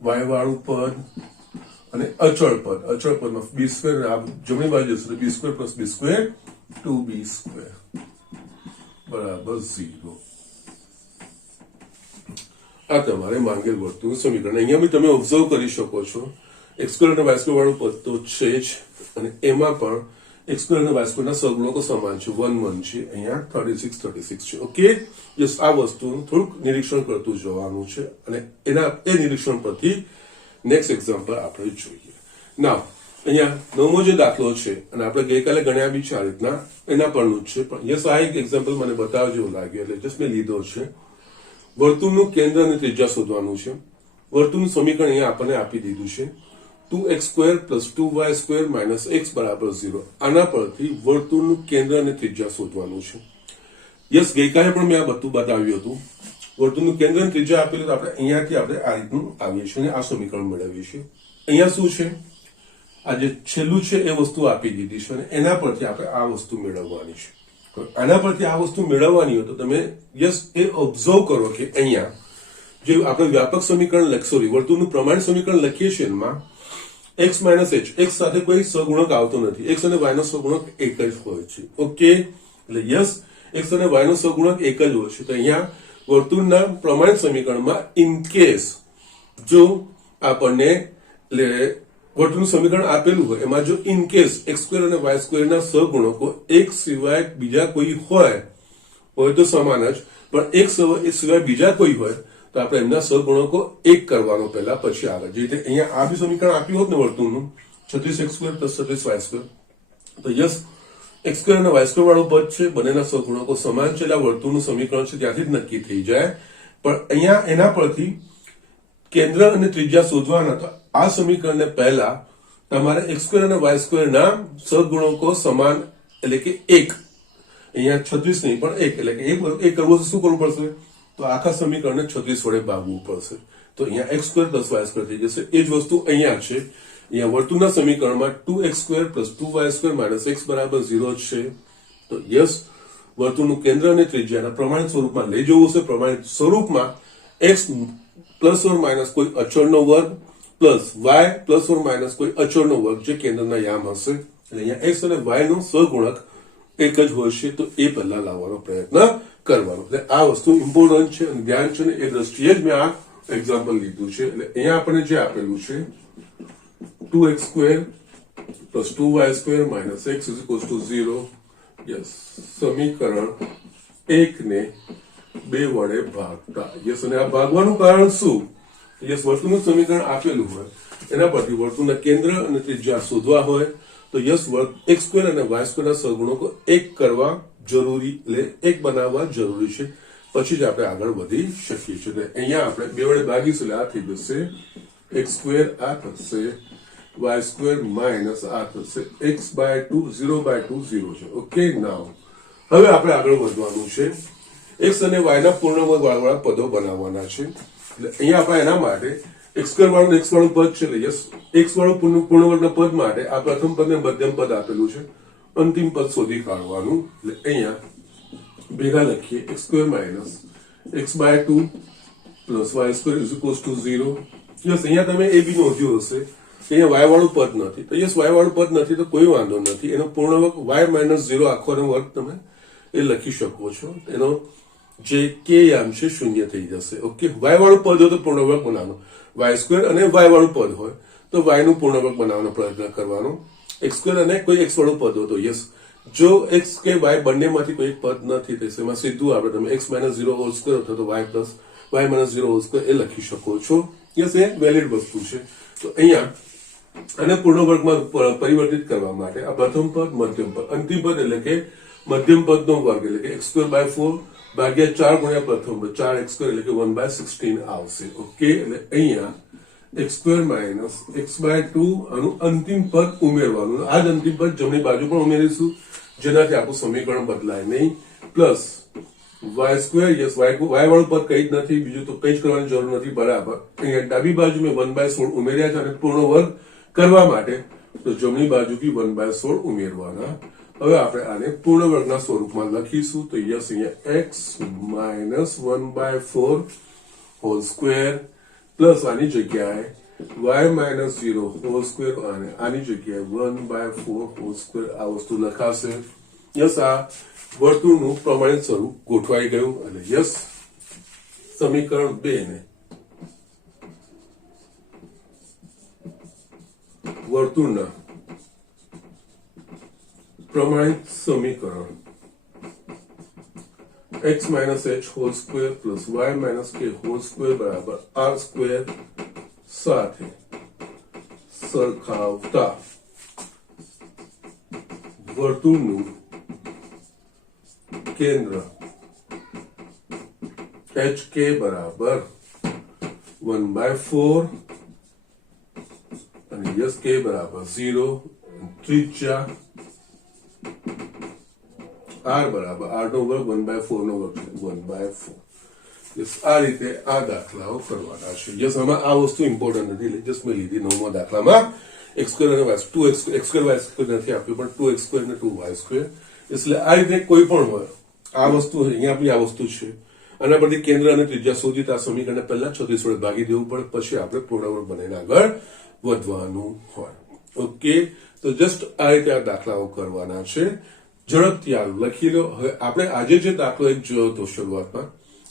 y વાળું પદ અને અચળ પદ. અચળ પદમાં b² આ જમણી બાજુ જશે, b² + b² 2b² બરાબર 0. આ તમારે માંગેલ વર્તુળનું સમીકરણ. અહીંયા બી તમે ઓબ્ઝર્વ કરી શકો છો x² અને y² વાળું પદ તો છે જ, અને એમાં પણ x² અને y² ના સહગુણકો સમાન છે, 1 1 છે, અહીંયા 36 36 છે. ઓકે, યસ, આ વસ્તુનું થોડુંક નિરીક્ષણ કરતું જવાનું છે અને એ નિરીક્ષણ પરથી નેક્સ્ટ એક્ઝામ્પલ આપણે જોઈએ. નાવ અહીંયા 9મો જે દાખલો છે અને આપણે ગઈકાલે ગણ્યા બી છે આ રીતના, એના પરનું જ છે, પણ યસ, આ એક એક્ઝામ્પલ મને બતાવવા જેવું લાગ્યું એટલે જસ્ટ મેં લીધો છે. વર્તુળનું કેન્દ્ર અને ત્રિજ્યા શોધવાનું છે. વર્તુળનું સમીકરણ અહીંયા આપણને આપી દીધું છે. 2x² + 2y² - x બરાબર 0. આના પરથી વર્તુળનું કેન્દ્ર અને ત્રિજ્યા શોધવાનું છે. યસ, ગઈકાલે પણ મેં આ બધું બતાવ્યું હતું. વર્તુળનું કેન્દ્ર અને ત્રિજ્યા આપેલું તો આપણે અહીંયાથી આપણે આ રીતનું આવીએ છીએ અને આ સમીકરણ મેળવીએ છીએ. અહીંયા શું છે, આ જે છેલ્લું છે એ વસ્તુ આપી દીધી છે અને એના પરથી આપણે આ વસ્તુ મેળવવાની છે. આના પરથી આ વસ્તુ મેળવવાની હોય તો તમે યસ એ ઓબ્ઝર્વ કરો કે અહીંયા જે આપણે વ્યાપક સમીકરણ સોરી વર્તુળનું પ્રમાણ સમીકરણ લખીએ છીએ એમાં x - h, x સાથે કોઈ સહગુણક આવતો નથી. x અને y નો સહગુણક એક જ હોય છે. ઓકે, એટલે યસ, x અને y નો સહગુણક એક જ હોય છે. તો અહીંયા વર્તુળના પ્રમાણ સમીકરણમાં ઇન કેસ જો આપણને વર્તુળનું સમીકરણ આપેલું હોય એમાં જો ઇન કેસ x² અને y² ના સહગુણકો એક સિવાય બીજા કોઈ હોય તો સમાન જ, પણ એક સિવાય બીજા કોઈ હોય તો આપણે એમના સહગુણકો એક કરવાનો પહેલા પછી આગળ. જે રીતે અહીંયા આ બી સમીકરણ આપ્યું હોત ને વર્તુળનું 36x² + 36y², તો યસ, x² અને y² વાળું પદ છે, બંનેના સહગુણકો સમાન છે, એટલે વર્તુળનું સમીકરણ છે ત્યાંથી જ નક્કી થઈ જાય. પણ અહીંયા એના પરથી કેન્દ્ર અને ત્રિજ્યા શોધવાના, તો આ સમીકરણને પહેલા તમારે x² અને y² ના સહગુણકો સમાન એટલે કે એક, અહીંયા 36 નહીં પણ એક, એટલે કે એક કરવું શું કરવું પડશે, તો આખા સમીકરણને 36 વડે ભાગવું પડશે. તો અહીંયા x² + y² થઈ જશે. એ જ વસ્તુ અહીંયા છે. અહીંયા વર્તુળના સમીકરણમાં 2x² + 2y² - x બરાબર 0 છે. તો યસ, વર્તુળનું કેન્દ્ર અને ત્રિજ્યાના પ્રમાણિત સ્વરૂપમાં લઈ જવું છે. પ્રમાણિત સ્વરૂપમાં x ± કોઈ અચળનો વર્ગ પ્લસ y ± કોઈ અચળનો વર્ગ જે કેન્દ્રના યામ હશે. એટલે અહીંયા x અને y નો સહગુણક એક જ હોય છે, તો એ પહેલા લાવવાનો પ્રયત્ન કરવાનો. એટલે આ વસ્તુ ઇમ્પોર્ટન્ટ છે અને ધ્યાન છે ને એ દ્રષ્ટિએ જ મેં આ એક્ઝામ્પલ લીધું છે. એટલે અહીંયા આપણને જે આપેલું છે 2x² + 2y² - x = 0. યસ, સમીકરણ 1 ને 2 વડે ભાગતા. યસ, અને આ ભાગવાનું કારણ શું? યસ, વર્તુળનું સમીકરણ આપેલું હોય એના પરથી વર્તુળના કેન્દ્ર અને ત્રિજ્યા શોધવા હોય તો યસ, x² અને y² ના સહગુણકો એક કરવા જરૂરી, એટલે એક બનાવવા જરૂરી છે, પછી જ આપણે આગળ વધી શકીએ છીએ. એટલે અહીંયા આપણે 2 વડે ભાગીશું એટલે આ થઈ જશે x² આ થશે y² - આ થશે x/2 0/2 0 છે. ઓકે, નાઉ હવે આપણે આગળ વધવાનું છે. x અને y ના પૂર્ણ વર્ગ વાળા પદો બનાવવાના છે. એટલે અહીંયા આપણે એના માટે x² વાળું x વાળું પદ છે, એટલે યસ, x વાળું પૂર્ણ વર્ગના પદ માટે આ પ્રથમ પદ ને મધ્યમ પદ આપેલું છે, અંતિમ પદ શોધી કાઢવાનું. એટલે અહીંયા ભેગા લખીએ x² - x/2 + y² = 0. યસ, અહીંયા તમે એ બી નોંધ્યું હશે કે અહીંયા y વાળું પદ નથી. તો યસ, y વાળું પદ નથી તો કોઈ વાંધો નથી, એનો પૂર્ણ વર્ગ y - 0 આખોનો વર્ગ તમે એ લખી શકો છો. એનો જે k યામ છે શૂન્ય થઈ જશે. ઓકે, y વાળું પદ હોય તો પૂર્ણ વર્ગ બનાવવાનો, y² અને y વાળું પદ હોય તો y નું પૂર્ણ વર્ગ બનાવવાનો પ્રયત્ન કરવાનો. x² અને કોઈ x વાળું પદ હોય તો યસ, જો x કે y બંનેમાંથી કોઈ પદ નથી તો એમાં સીધું આપણે તમે x - 0² અથવા તો y - 0² એ લખી શકો છો. યસ, એ વેલિડ વસ્તુ છે. તો અહીંયા અને પૂર્ણ વર્ગમાં પરિવર્તિત કરવા માટે આ પ્રથમ પદ, મધ્યમ પદ, અંતિમ પદ એટલે કે મધ્યમ પદનો વર્ગ એટલે કે x²/4 ભાગ્યા 4 ગુણ્યા પ્રથમ પદ 4x² એટલે કે 1/16 આવશે. ઓકે, એટલે અહીંયા x² - x/2 આનું અંતિમ પદ ઉમેરવાનું. આ જ અંતિમ પદ જમણી બાજુ પણ ઉમેરીશું જેનાથી આપણું સમીકરણ બદલાય નહીં. પ્લસ y², યસ, y વાળું પદ કઈ જ નથી, બીજું તો કઈ જ કરવાની જરૂર નથી. બરાબર, અહીંયા ડાબી બાજુ મેં 1/16 ઉમેર્યા છે અને પૂર્ણ વર્ગ કરવા માટે તો જમણી બાજુ બી 1/16 ઉમેરવાના. હવે આપણે આને પૂર્ણ વર્ગના સ્વરૂપમાં લખીશું. તો યસ, અહીંયા x - 1/4 હોલ સ્ક્વેર પ્લસ આની જગ્યાએ y - 0 હોલ સ્ક્વેર અને આની જગ્યાએ 1/4 હોલ સ્ક્વેર આ વસ્તુ લખાશે. યસ, આ વર્તુળનું પ્રમાણિત સ્વરૂપ ગોઠવાઈ ગયું. અને યસ, સમીકરણ 2 ને વર્તુળના પ્રમાણિત સમીકરણ x - h hall square plus y - k hall square બરાબર r² સાથે સરખાવતા વર્તુળનું કેન્દ્ર HK બરાબર 1/4 અને રેડિયસ કે બરાબર 0, ત્રિજ્યા r બરાબર r નો વર્ગ 1/4 નો વર્ગ 1/4. યસ, આ રીતે આ દાખલાઓ કરવાના છે. યસ, આમાં આ વસ્તુ ઇમ્પોર્ટન્ટ નથી, એટલે જસ્ટ મેં લીધી 9મા દાખલામાં x2 અને y2 x2 y2 નથી આપ્યું, પણ 2x2 અને 2y2. એટલે આ રીતે કોઈ પણ હોય આ વસ્તુ અહીંયા આપણી આ વસ્તુ છે, આના પરથી કેન્દ્ર અને ત્રિજ્યા શોધી તો આ સમીકરણને પહેલા 36 વડે ભાગી દેવું પડે, પછી આપણે પૂર્ણાંક બનાવીને આગળ વધવાનું હોય. ઓકે, તો જસ્ટ આ રીતે આ દાખલાઓ કરવાના છે. ઝડપથી આ લખી લો. હવે આપણે આજે જે દાખલો એક જોયો હતો શરૂઆતમાં,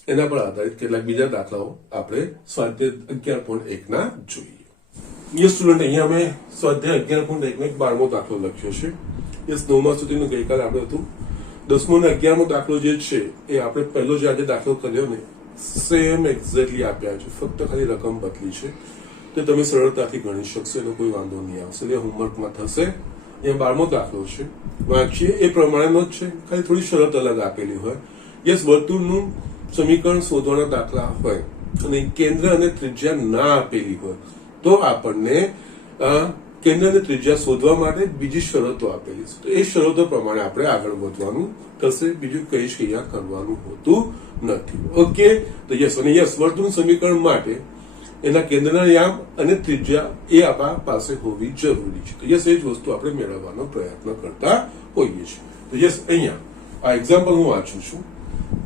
એના પર આધારિત કેટલાક બીજા દાખલાઓ આપણે સ્વાધ્યાય 11.1 ના જોઈએ. યસ સ્ટુડન્ટ, અહીંયા અમે સ્વાધ્યાય 11.1 નો 12મો દાખલો લખ્યો છે. યસ, 9મા સુધીનું ગઈકાલે આપણે હતું. 10મો અને 11મો દાખલો જે છે એ આપણે પહેલો જે આજે દાખલો કર્યો ને સેમ એક્ઝેક્ટલી આપ્યા છે, ફક્ત ખાલી રકમ બદલી છે. તે તમે સરળતાથી ગણી શકશો, એનો કોઈ વાંધો નહીં આવશે. એટલે હોમવર્કમાં થશે. અહીંયા 12મો દાખલો છે, વાંચીએ એ પ્રમાણેનો જ છે, ખાલી થોડી શરત અલગ આપેલી હોય. યસ, વર્તુળનું સમીકરણ શોધવાના દાખલા હોય અને કેન્દ્ર અને ત્રિજ્યા ના આપેલી હોય તો આપણને કેન્દ્ર અને ત્રિજ્યા શોધવા માટે બીજી શરતો આપેલી છે. તો એ શરતો પ્રમાણે આપણે આગળ વધવાનું થશે. બીજું કઈ જ અહીંયા કરવાનું હોતું નથી. ઓકે, તો યસ, અને યસ, વર્તુળનું સમીકરણ માટે એના કેન્દ્રના યામ અને ત્રિજ્યા એ આપણા પાસે હોવી જરૂરી છે. તો યસ, એ જ વસ્તુ આપણે મેળવવાનો પ્રયત્ન કરતા હોઈએ છીએ. તો યસ, અહીંયા આ એક્ઝામ્પલ હું વાંચું છું,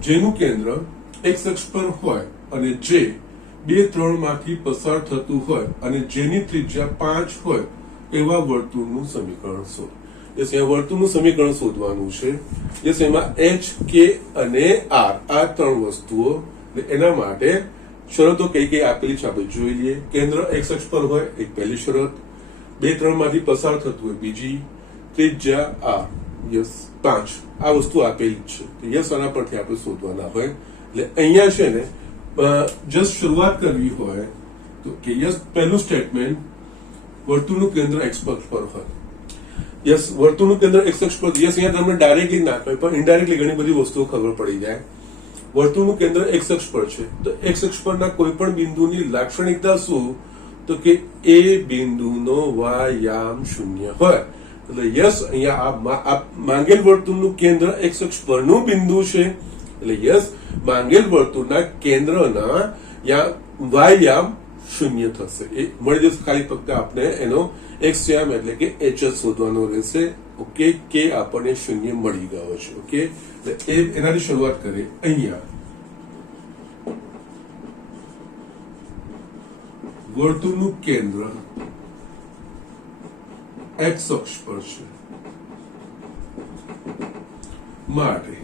જેનું કેન્દ્ર x અક્ષ પર હોય અને જે 2, 3 માંથી પસાર થતું હોય અને જેની ત્રિજ્યા 5 હોય એવા વર્તુળનું સમીકરણ શોધ. યસ, અહીંયા વર્તુળનું સમીકરણ શોધવાનું છે. યસ, એમાં h, k અને r આ 3 વસ્તુઓ, એના માટે શરતો કઈ કઈ આપેલી છે આપણે જોઈ લઈએ. કેન્દ્ર x અક્ષ પર હોય એક પહેલી શરત, 2, 3 માંથી પસાર થતું હોય બીજી, ત્રિજ્યા r યસ 5 આ વસ્તુ આપેલી છે. તો યસ, આના પરથી આપણે શોધવાના હોય. એટલે અહીંયા છે ને જસ્ટ શરૂઆત કરવી હોય તો કે યસ, પહેલું સ્ટેટમેન્ટ વર્તુળનું કેન્દ્ર x અક્ષ પર હોય. યસ, વર્તુળનું કેન્દ્ર x અક્ષ પર. યસ, અહીંયા તમને ડાયરેક્ટલી ના કહે પણ ઇનડાયરેક્ટલી ઘણી બધી વસ્તુઓ ખબર પડી જાય. વર્તુળનું કેન્દ્ર x અક્ષ પર છે તો x અક્ષ પરના કોઈ પણ બિંદુની લાક્ષણિકતા શું? તો કે એ બિંદુનો વાયામ 0 હોય. એટલે યસ, અહીંયા આ માંગેલ વર્તુળનું કેન્દ્ર x અક્ષ પરનું બિંદુ છે. એટલે યસ, માંગેલ વર્તુળના કેન્દ્રના વાયામ 0 થશે. એ મળી જશે. ખાલી ફક્ત આપણે એનો x યામ એટલે કે h જ શોધવાનો રહેશે. ઓકે, કે આપણને 0 મળી ગયો છે. ઓકે, એનાથી શરૂઆત કરીએ. અહીંયા વર્તુળનું કેન્દ્ર x અક્ષ પર છે માટે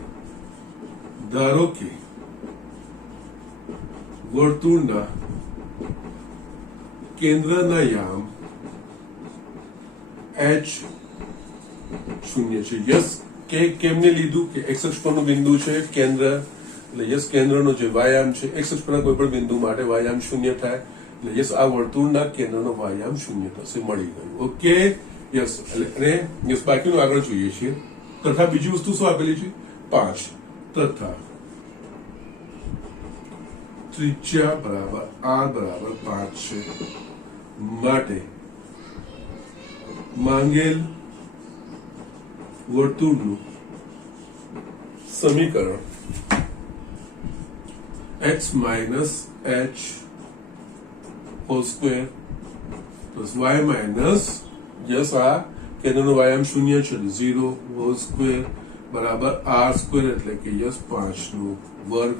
ધારો કે વર્તુળના કેન્દ્રના યામ h 0 છે. યસ, કે કેમને લીધું કે x અક્ષ પરનું બિંદુ છે કેન્દ્ર, એટલે યસ, કેન્દ્રનો જે વાયામ છે x અક્ષ પરના કોઈ પણ બિંદુ માટે વાયામ 0 થાય. એટલે યસ, આ વર્તુળના કેન્દ્રનો વાયામ 0 થશે. મળી ગયું. ઓકે, યસ, અને યસ, બાકીનું આગળ જોઈએ છીએ. તથા બીજી વસ્તુ શું આપેલી છે? 5 તથા ત્રિજ્યા બરાબર r બરાબર 5 છે માટે માંગેલ વર્તુળનું સમીકરણ x minus h hall square plus y minus yes, આ કેન્દ્રનો વાયામ 0 છે 0 હોલ સ્ક્વેર બરાબર r સ્ક્વેર એટલે કે યસ 5 નો વર્ગ.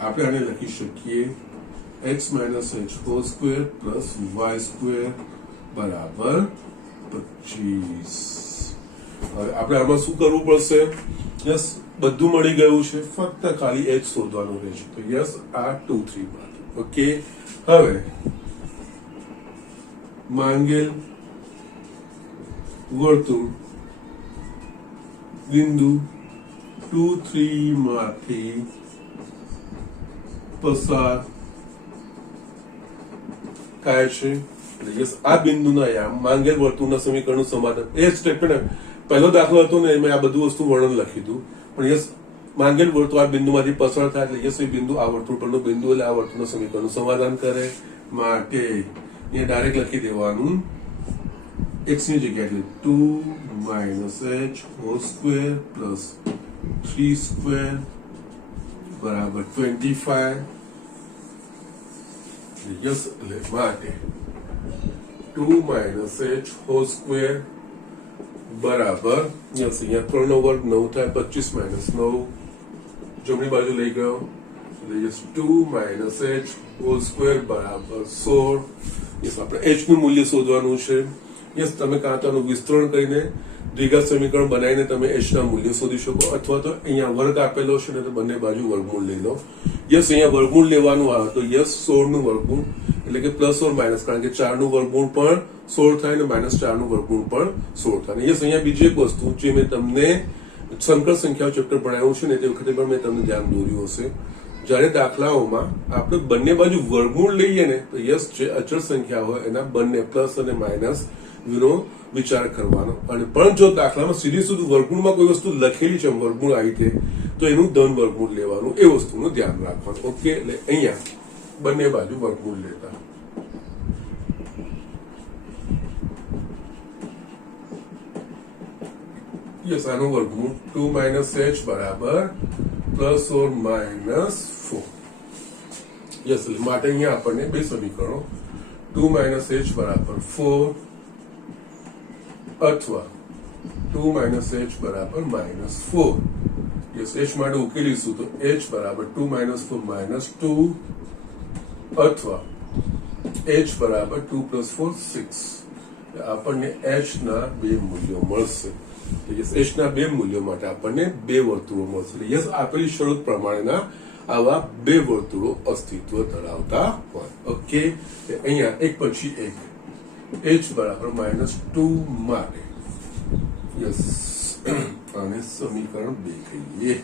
આપણે આને લખી શકીએ x minus h hall square plus y square બરાબર 25. હવે આપણે આમાં શું કરવું પડશે? યસ, બધું મળી ગયું છે, ફક્ત ખાલી h શોધવાનું રહેશે. તો યસ, આ 2, 3 માં. ઓકે, હવે માંગેલ વર્તુળ બિંદુ 2, 3 માંથી પસાર થાય છે. યસ, આ બિંદુના યામ માંગેલ વર્તુળના સમીકરણનું સમાધાન. એ સ્ટેટમેન્ટ પહેલો દાખલો હતો ને એમાં આ બધું વસ્તુ વર્ણન લખ્યું હતું. પણ યસ, માંગેલ વર્તુળ આ બિંદુમાંથી પસાર થાય એટલે યસ, એ બિંદુ આ વર્તુળ પરનું બિંદુ એટલે આ વર્તુળના સમીકરણનું સમાધાન કરે માટે અહીંયા ડાયરેક્ટ લખી દેવાનું x ની જગ્યાએ 2 minus h hall square plus 3 square બરાબર 25. યસ એટલે માટે 2 માઇનસ h હોલ સ્ક્વેર બરાબર યસ અહીંયા 3 નો વર્ગ 9 થાય 25 માઇનસ 9 જમણી બાજુ લઈ ગયો એટલે yes 2 minus h hall square બરાબર 16. યસ આપણે h નું મૂલ્ય શોધવાનું છે. યસ તમે કાં તો આનું વિસ્તરણ કરીને દ્વિઘાત સમીકરણ બનાવીને તમે h ના મૂલ્ય શોધી શકો અથવા તો અહીંયા વર્ગ આપેલો છે ને તો બંને બાજુ વર્ગમૂળ લઈ લો. યસ અહીંયા વર્ગમૂળ લેવાનું આવે તો યસ 16 નું વર્ગમૂળ એટલે કે પ્લસ ઓર માઇનસ કારણ કે 4 નું વર્ગમૂળ પણ 16 થાય અને માઇનસ 4 નું વર્ગમૂળ પણ 16 થાય. યસ અહીંયા બીજી એક વસ્તુ જે મેં તમને સંકર સંખ્યાઓ ચેપ્ટર ભણાવ્યું છે ને તે વખતે પણ મેં તમને ધ્યાન દોર્યું હશે. જ્યારે દાખલાઓમાં આપણે બંને બાજુ વર્ગમૂળ લઈએ ને તો યસ જે અચળ સંખ્યા હોય એના બંને પ્લસ અને માઇનસ નો વિચાર કરવાનો અને પણ જો દાખલામાં સીધી સીધું વર્ગમૂળમાં કોઈ વસ્તુ લખેલી છે વર્ગમૂળ આવી રીતે તો એનું ધન વર્ગમૂળ લેવાનું એ વસ્તુનું ધ્યાન રાખવાનું. ઓકે એટલે અહીંયા બંને બાજુ વર્ગમૂળ લેતા યસ આનું વર્ગમૂળ 2 માઇનસ h બરાબર પ્લસ ઓર માઇનસ 4. યસ એટલે માટે અહીંયા આપણને બે સમીકરણો 2 માઇનસ h બરાબર 4 અથવા 2 માઇનસ h બરાબર માઇનસ 4. યસ h માટે ઉકેલીશું તો h બરાબર 2 માઇનસ 4 માઇનસ 2 અથવા h બરાબર 2 પ્લસ 4 6. આપણને h ના બે મૂલ્યો મળશે. યસ h ના બે મૂલ્યો માટે આપણને બે વર્તુળો મળશે. યસ આપેલી શરત પ્રમાણેના આવા બે વર્તુળો અસ્તિત્વ ધરાવતા હોય. ઓકે અહીંયા એક પછી એક h બરાબર માઇનસ 2 માટે યસ અને સમીકરણ 2 કહીએ.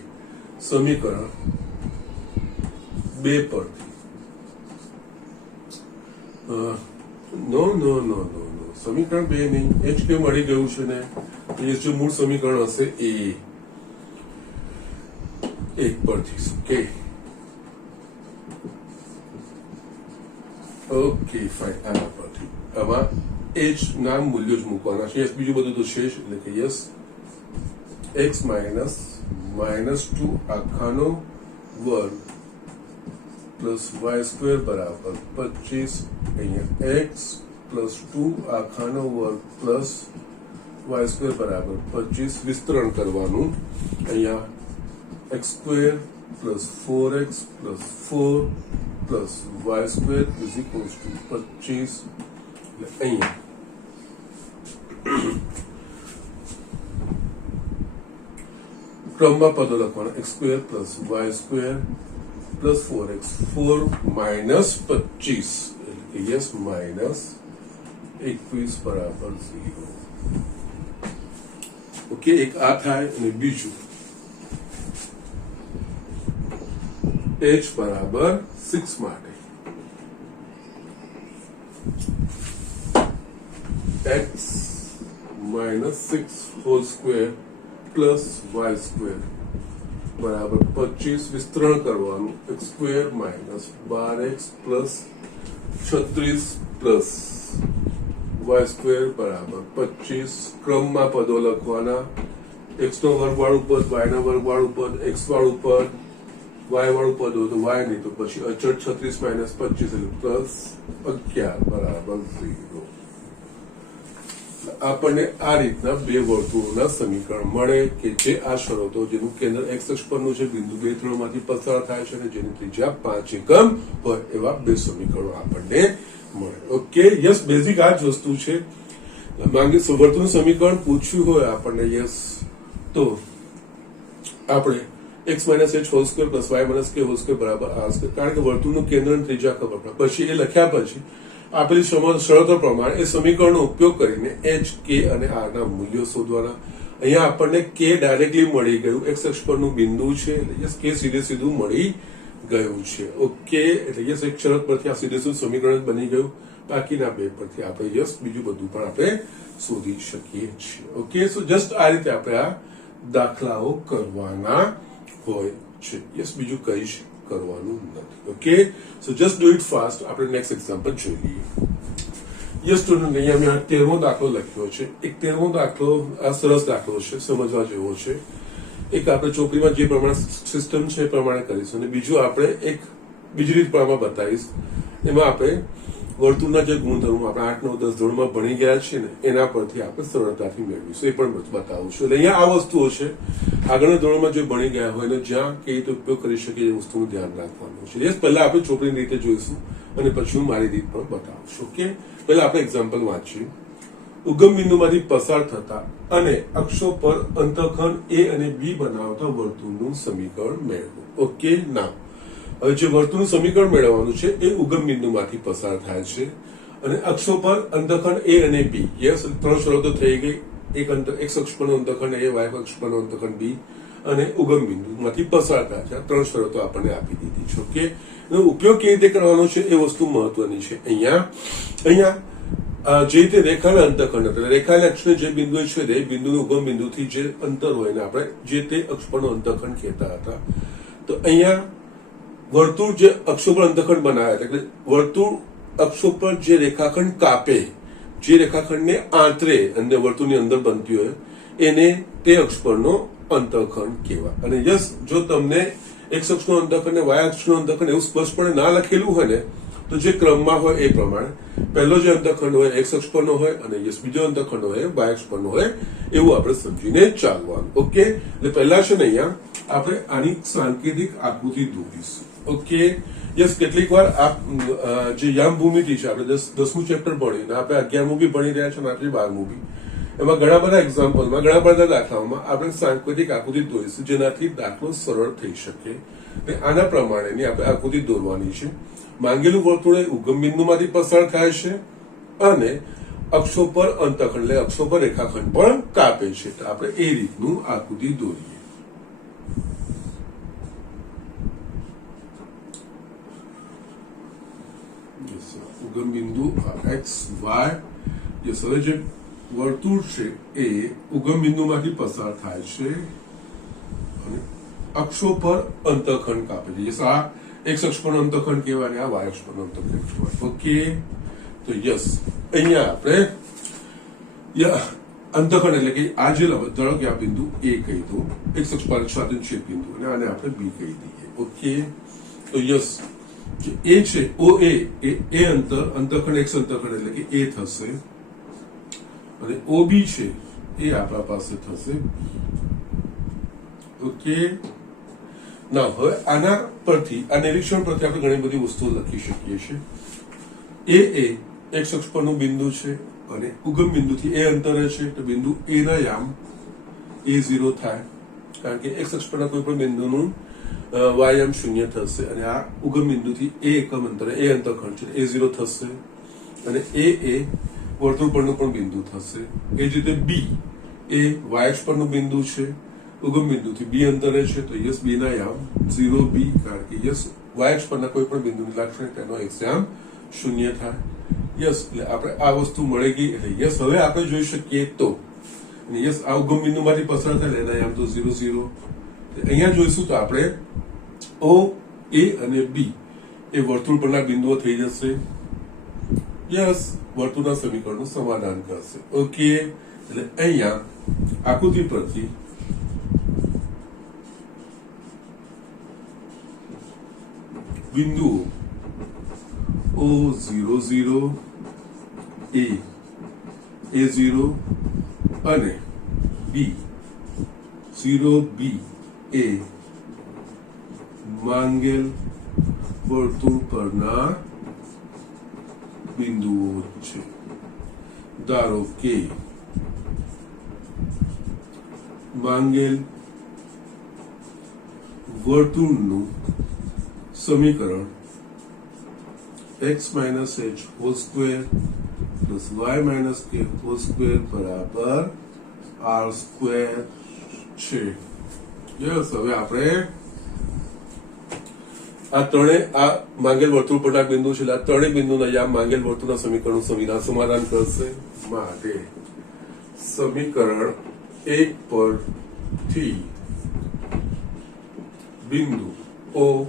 સમીકરણ 2 પરથી નો નો નો નો નો સમીકરણ 2 નહીં h કે મળી ગયું છે ને એ જે મૂળ સમીકરણ હશે એ 1 પરથી કે ઓકે ફાઇન આના પરથી આમાં h ના મૂલ્યો જ મૂકવાના છે. બીજું બધું તો છે એટલે કે યસ x માઇનસ -2 આખાનો વર્ગ પ્લસ y સ્ક્વેર બરાબર 25 અહીંયા x પ્લસ 2 આખાનો વર્ગ પ્લસ y સ્ક્વેર બરાબર 25 વિસ્તરણ કરવાનું અહીંયા x square plus 4x plus 4 plus y square is equals two 25 એટલે અહીંયા ક્રમમાં પદો લખવાના x square plus y square plus 4x 4 minus 25 એટલે કે યસ માઇનસ 21 બરાબર 0. ઓકે એક આ થાય અને બીજું h બરાબર 6 માટે x minus 6 hall square plus y square બરાબર 25 વિસ્તરણ કરવાનું x square minus 12x plus 36 plus y square બરાબર 25 ક્રમમાં પદો લખવાના x નો વર્ગ વાળું પદ y ના વર્ગ વાળું પદ x વાળું પદ y વાળું પદ હોય તો y નહીં તો પછી અચળ 36 માઇનસ 25 એટલે પ્લસ 11 બરાબર 0. આપણને આ રીતના બે વર્તુળોના સમીકરણ મળે કે જે આ શરતો જેનું કેન્દ્ર x અક્ષ પરનું છે બિંદુ 2 3 માંથી પસાર થાય છે અને જેની ત્રિજ્યા 5 એકમ હોય એવા બે સમીકરણો આપણને મળે. ઓકે યસ બેઝિક આ જ વસ્તુ છે. માંગે વર્તુળનું સમીકરણ પૂછ્યું હોય આપણને યસ તો આપણે x minus h hall square plus y minus k hall square બરાબર આ હશે કારણ કે વર્તુળનું કેન્દ્ર અને ત્રિજ્યા ખબર પડે. પછી એ લખ્યા પછી આપેલી શરતો પ્રમાણે એ સમીકરણનો ઉપયોગ કરીને h k અને r ના મૂલ્યો શોધવાના. અહીંયા આપણને k ડાયરેક્ટલી મળી ગયું x અક્ષ પરનું બિંદુ છે એટલે યસ k સીધે સીધું મળી ગયું છે. ઓકે એટલે યસ એક શરત પરથી આ સીધે સીધું સમીકરણ બની ગયું. બાકીના બે પરથી આપણે યસ બીજું બધું પણ આપણે શોધી શકીએ છીએ. ઓકે સો જસ્ટ આ રીતે આપણે આ દાખલાઓ કરવાના હોય છે. યસ બીજું કઈ જ કરવાનું નથી. Okay so just do it fast. આપણે નેક્સ્ટ એક્ઝામ્પલ જોઈ લઈએ. યસ સ્ટુડન્ટ, અહીંયા મેં 13મો દાખલો લખ્યો છે. એક 13મો દાખલો આ સરસ દાખલો છે, સમજવા જેવો છે. એક આપણે ચોપડીમાં જે પ્રમાણે સિસ્ટમ છે એ પ્રમાણે કરીશું, અને બીજું આપણે એક બીજી રીત પ્રમાણે બતાવીશ. એમાં આપણે વર્તુળના જે ગુણધર્મો આપણે 8, 9, 10 ધોરણમાં ભણી ગયા છીએ ને એના પરથી આપણે સરળતાથી મેળવીશું, એ પણ બતાવું છું. એટલે અહીંયા આ વસ્તુઓ છે આગળના ધોરણમાં જે ભણી ગયા હોય ને જ્યાં કેવી રીતે ઉપયોગ કરી શકીએ એ વસ્તુનું ધ્યાન રાખવાનું છે. યસ, પહેલા આપણે ચોપડીની રીતે જોઈશું અને પછી હું મારી રીત પણ બતાવશું. ઓકે, પહેલા આપણે એક્ઝામ્પલ વાંચીએ. ઉગમ બિંદુમાંથી પસાર થતા અને અક્ષો પર અંતઃખંડ એ અને બી બનાવતા વર્તુળનું સમીકરણ મેળવો. ઓકે, ના હવે જે વર્તુળનું સમીકરણ મેળવવાનું છે એ ઉગમ બિંદુમાંથી પસાર થાય છે અને અક્ષો પર અંતઃખંડ એ અને બી. યસ, 3 શરતો થઈ ગઈ. એક અક્ષ પરનો અંતઃખંડ એ, વાય અક્ષ પરનો અંતઃખંડ બી અને ઉગમ બિંદુમાંથી પસાર થાય છે. 3 શરતો આપણને આપી દીધી છે. ઓકે, એનો ઉપયોગ કેવી રીતે કરવાનો છે એ વસ્તુ મહત્વની છે. અહીંયા જે રીતે રેખાના અંતઃખંડ એટલે રેખાના અક્ષને જે બિંદુએ છેદે એ બિંદુનું ઉગમ બિંદુથી જે અંતર હોય ને આપણે જે તે અક્ષ પરનો અંતઃખંડ કહેતા હતા. તો અહીંયા વર્તુળ જે અક્ષો પર અંતઃખંડ બનાવ્યા હતા, એટલે વર્તુળ અક્ષો પર જે રેખાખંડ કાપે, જે રેખાખંડને આંતરે અને વર્તુળની અંદર બનતી હોય એને તે અક્ષ પરનો અંતઃખંડ કહેવાય. અને યસ, જો તમને એક્સ અક્ષનો અંતઃખંડ ને વાય અક્ષનો અંતઃખંડ એવું સ્પષ્ટપણે ના લખેલું હોય ને તો જે ક્રમમાં હોય એ પ્રમાણે પહેલો જે અંતઃખંડ હોય એક્સ અક્ષ પરનો હોય અને યસ બીજો અંતઃખંડ હોય વાય અક્ષ પરનો હોય એવું આપણે સમજીને ચાલવાનું. ઓકે, એટલે પહેલા છે ને અહીંયા આપણે આની સાંકેતિક આકૃતિ દોરીશું. ઓકે, યસ, કેટલીક વાર જે યામ ભૂમિતિ છે આપણે 10મું ચેપ્ટર ભણીને આપણે 11મું બી ભણી રહ્યા છે અને આપણે 12મું બી, એમાં ઘણા બધા એક્ઝામ્પલમાં ઘણા બધા દાખલાઓમાં આપણે સાંકેતિક આકૃતિ દોરીશું જેનાથી દાખલો સરળ થઈ શકે. આના પ્રમાણેની આપણે આકૃતિ દોરવાની છે. માંગેલું વર્તુળ એ ઉગમ બિંદુમાંથી પસાર થાય છે અને અક્ષો પર અંતઃખંડ એટલે અક્ષો પર રેખાખંડ પણ કાપે છે. તો આપણે એ રીતનું આકૃતિ દોરીએ. ઉગમ બિંદુ એક્સ વાય. યસ, હવે જે વર્તુળ છે એ ઉગમ બિંદુમાંથી પસાર થાય છે અને અક્ષો પર અંતઃખંડ કાપે છે. યસ, આ એક્સ અક્ષ પરનો અંતઃખંડ કહેવાય અને આ વાય અક્ષ પરનો અંતઃખંડ કહેવાય. ઓકે, તો યસ, અહીંયા આપણે અંતઃખંડ એટલે કે આ જે ધારો કે આ બિંદુ એ કહી દો, એક્સ અક્ષ પર છેદ બિંદુ, અને આને આપણે બી કહી દઈએ. ઓકે, તો યસ, એ છે ઓ એ અંતઃખંડ એક્સ અંતઃખંડ એટલે કે એ થશે અને ઓ બી છે એ આપણા પાસે થશે. ઓકે, ના હવે આના પરથી આ નિરીક્ષણ પરથી આપણે ઘણી બધી વસ્તુઓ લખી શકીએ છીએ. એ એક્સ અક્ષ પરનું બિંદુ છે અને ઉગમ બિંદુથી એ અંતરે છે, તો બિંદુ એ ના યામ A0 થાય, કારણ કે એક્સ અક્ષ પરના કોઈ પણ બિંદુનું વાયામ 0 થશે અને આ ઉગમ બિંદુથી એ એકમ અંતરે એ અંતઃખંડ છે A0 થશે અને એ વર્તુળ પરનું પણ બિંદુ થશે. એ જ રીતે બી એ વાય અક્ષ પરનું બિંદુ છે, ઉગમ બિંદુથી બી અંતરે છે, તો યસ બી ના યામ 0 બી, કારણ કે યસ વાય અક્ષ પરના કોઈ પણ બિંદુની લાક્ષણિકતા તેનો એક્સ યામ 0 થાય. યસ, એટલે આપણે આ વસ્તુ મળી ગઈ. એટલે યસ, હવે આપણે જોઈ શકીએ તો યસ આ ઉગમ બિંદુમાંથી પસાર થાય એના યામ તો 0 0. અહીંયા જોઈશું તો આપણે ઓ એ અને બી એ વર્તુળ પરના બિંદુઓ થઈ જશે. યસ, વર્તુળના સમીકરણનું સમાધાન કરશે. ઓકે, એટલે અહીંયા આકૃતિ પરથી બિંદુઓ O00 A0 અને B0B એ માંગેલ વર્તુળ પરના બિંદુઓ છે. ધારો કે માંગેલ વર્તુળનું સમીકરણ x - h whole square plus y - k whole square બરાબર r square છે. યસ, હવે આપણે આ માંગેલ વર્તુળ પરના બિંદુ છે, આ ત્રણેય બિંદુના યામ માંગેલ વર્તુળના સમીકરણનું સમાધાન કરશે. માટે સમીકરણ 1 પરથી બિંદુ O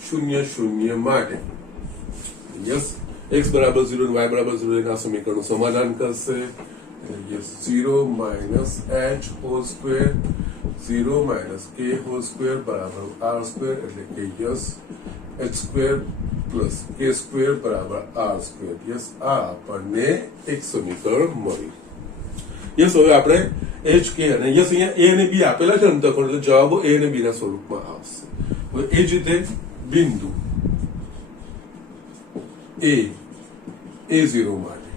0 0 માટે યસ x બરાબર 0 અને y બરાબર 0 એના સમીકરણનું સમાધાન કરશે. Yes 0 minus h whole square 0 minus k hall square બરાબર r સ્ક્વેર એટલે કે yes h square plus k square બરાબર r સ્ક્વેર. યસ આ આપણને એક સમીકરણ મળ્યું. યસ હવે આપણે h k અને યસ અહીંયા a અને b આપેલા છે અંતઃખંડ એટલે જવાબો a અને b ના સ્વરૂપમાં આવશે. હવે એ જ રીતે બિંદુ a0 માટે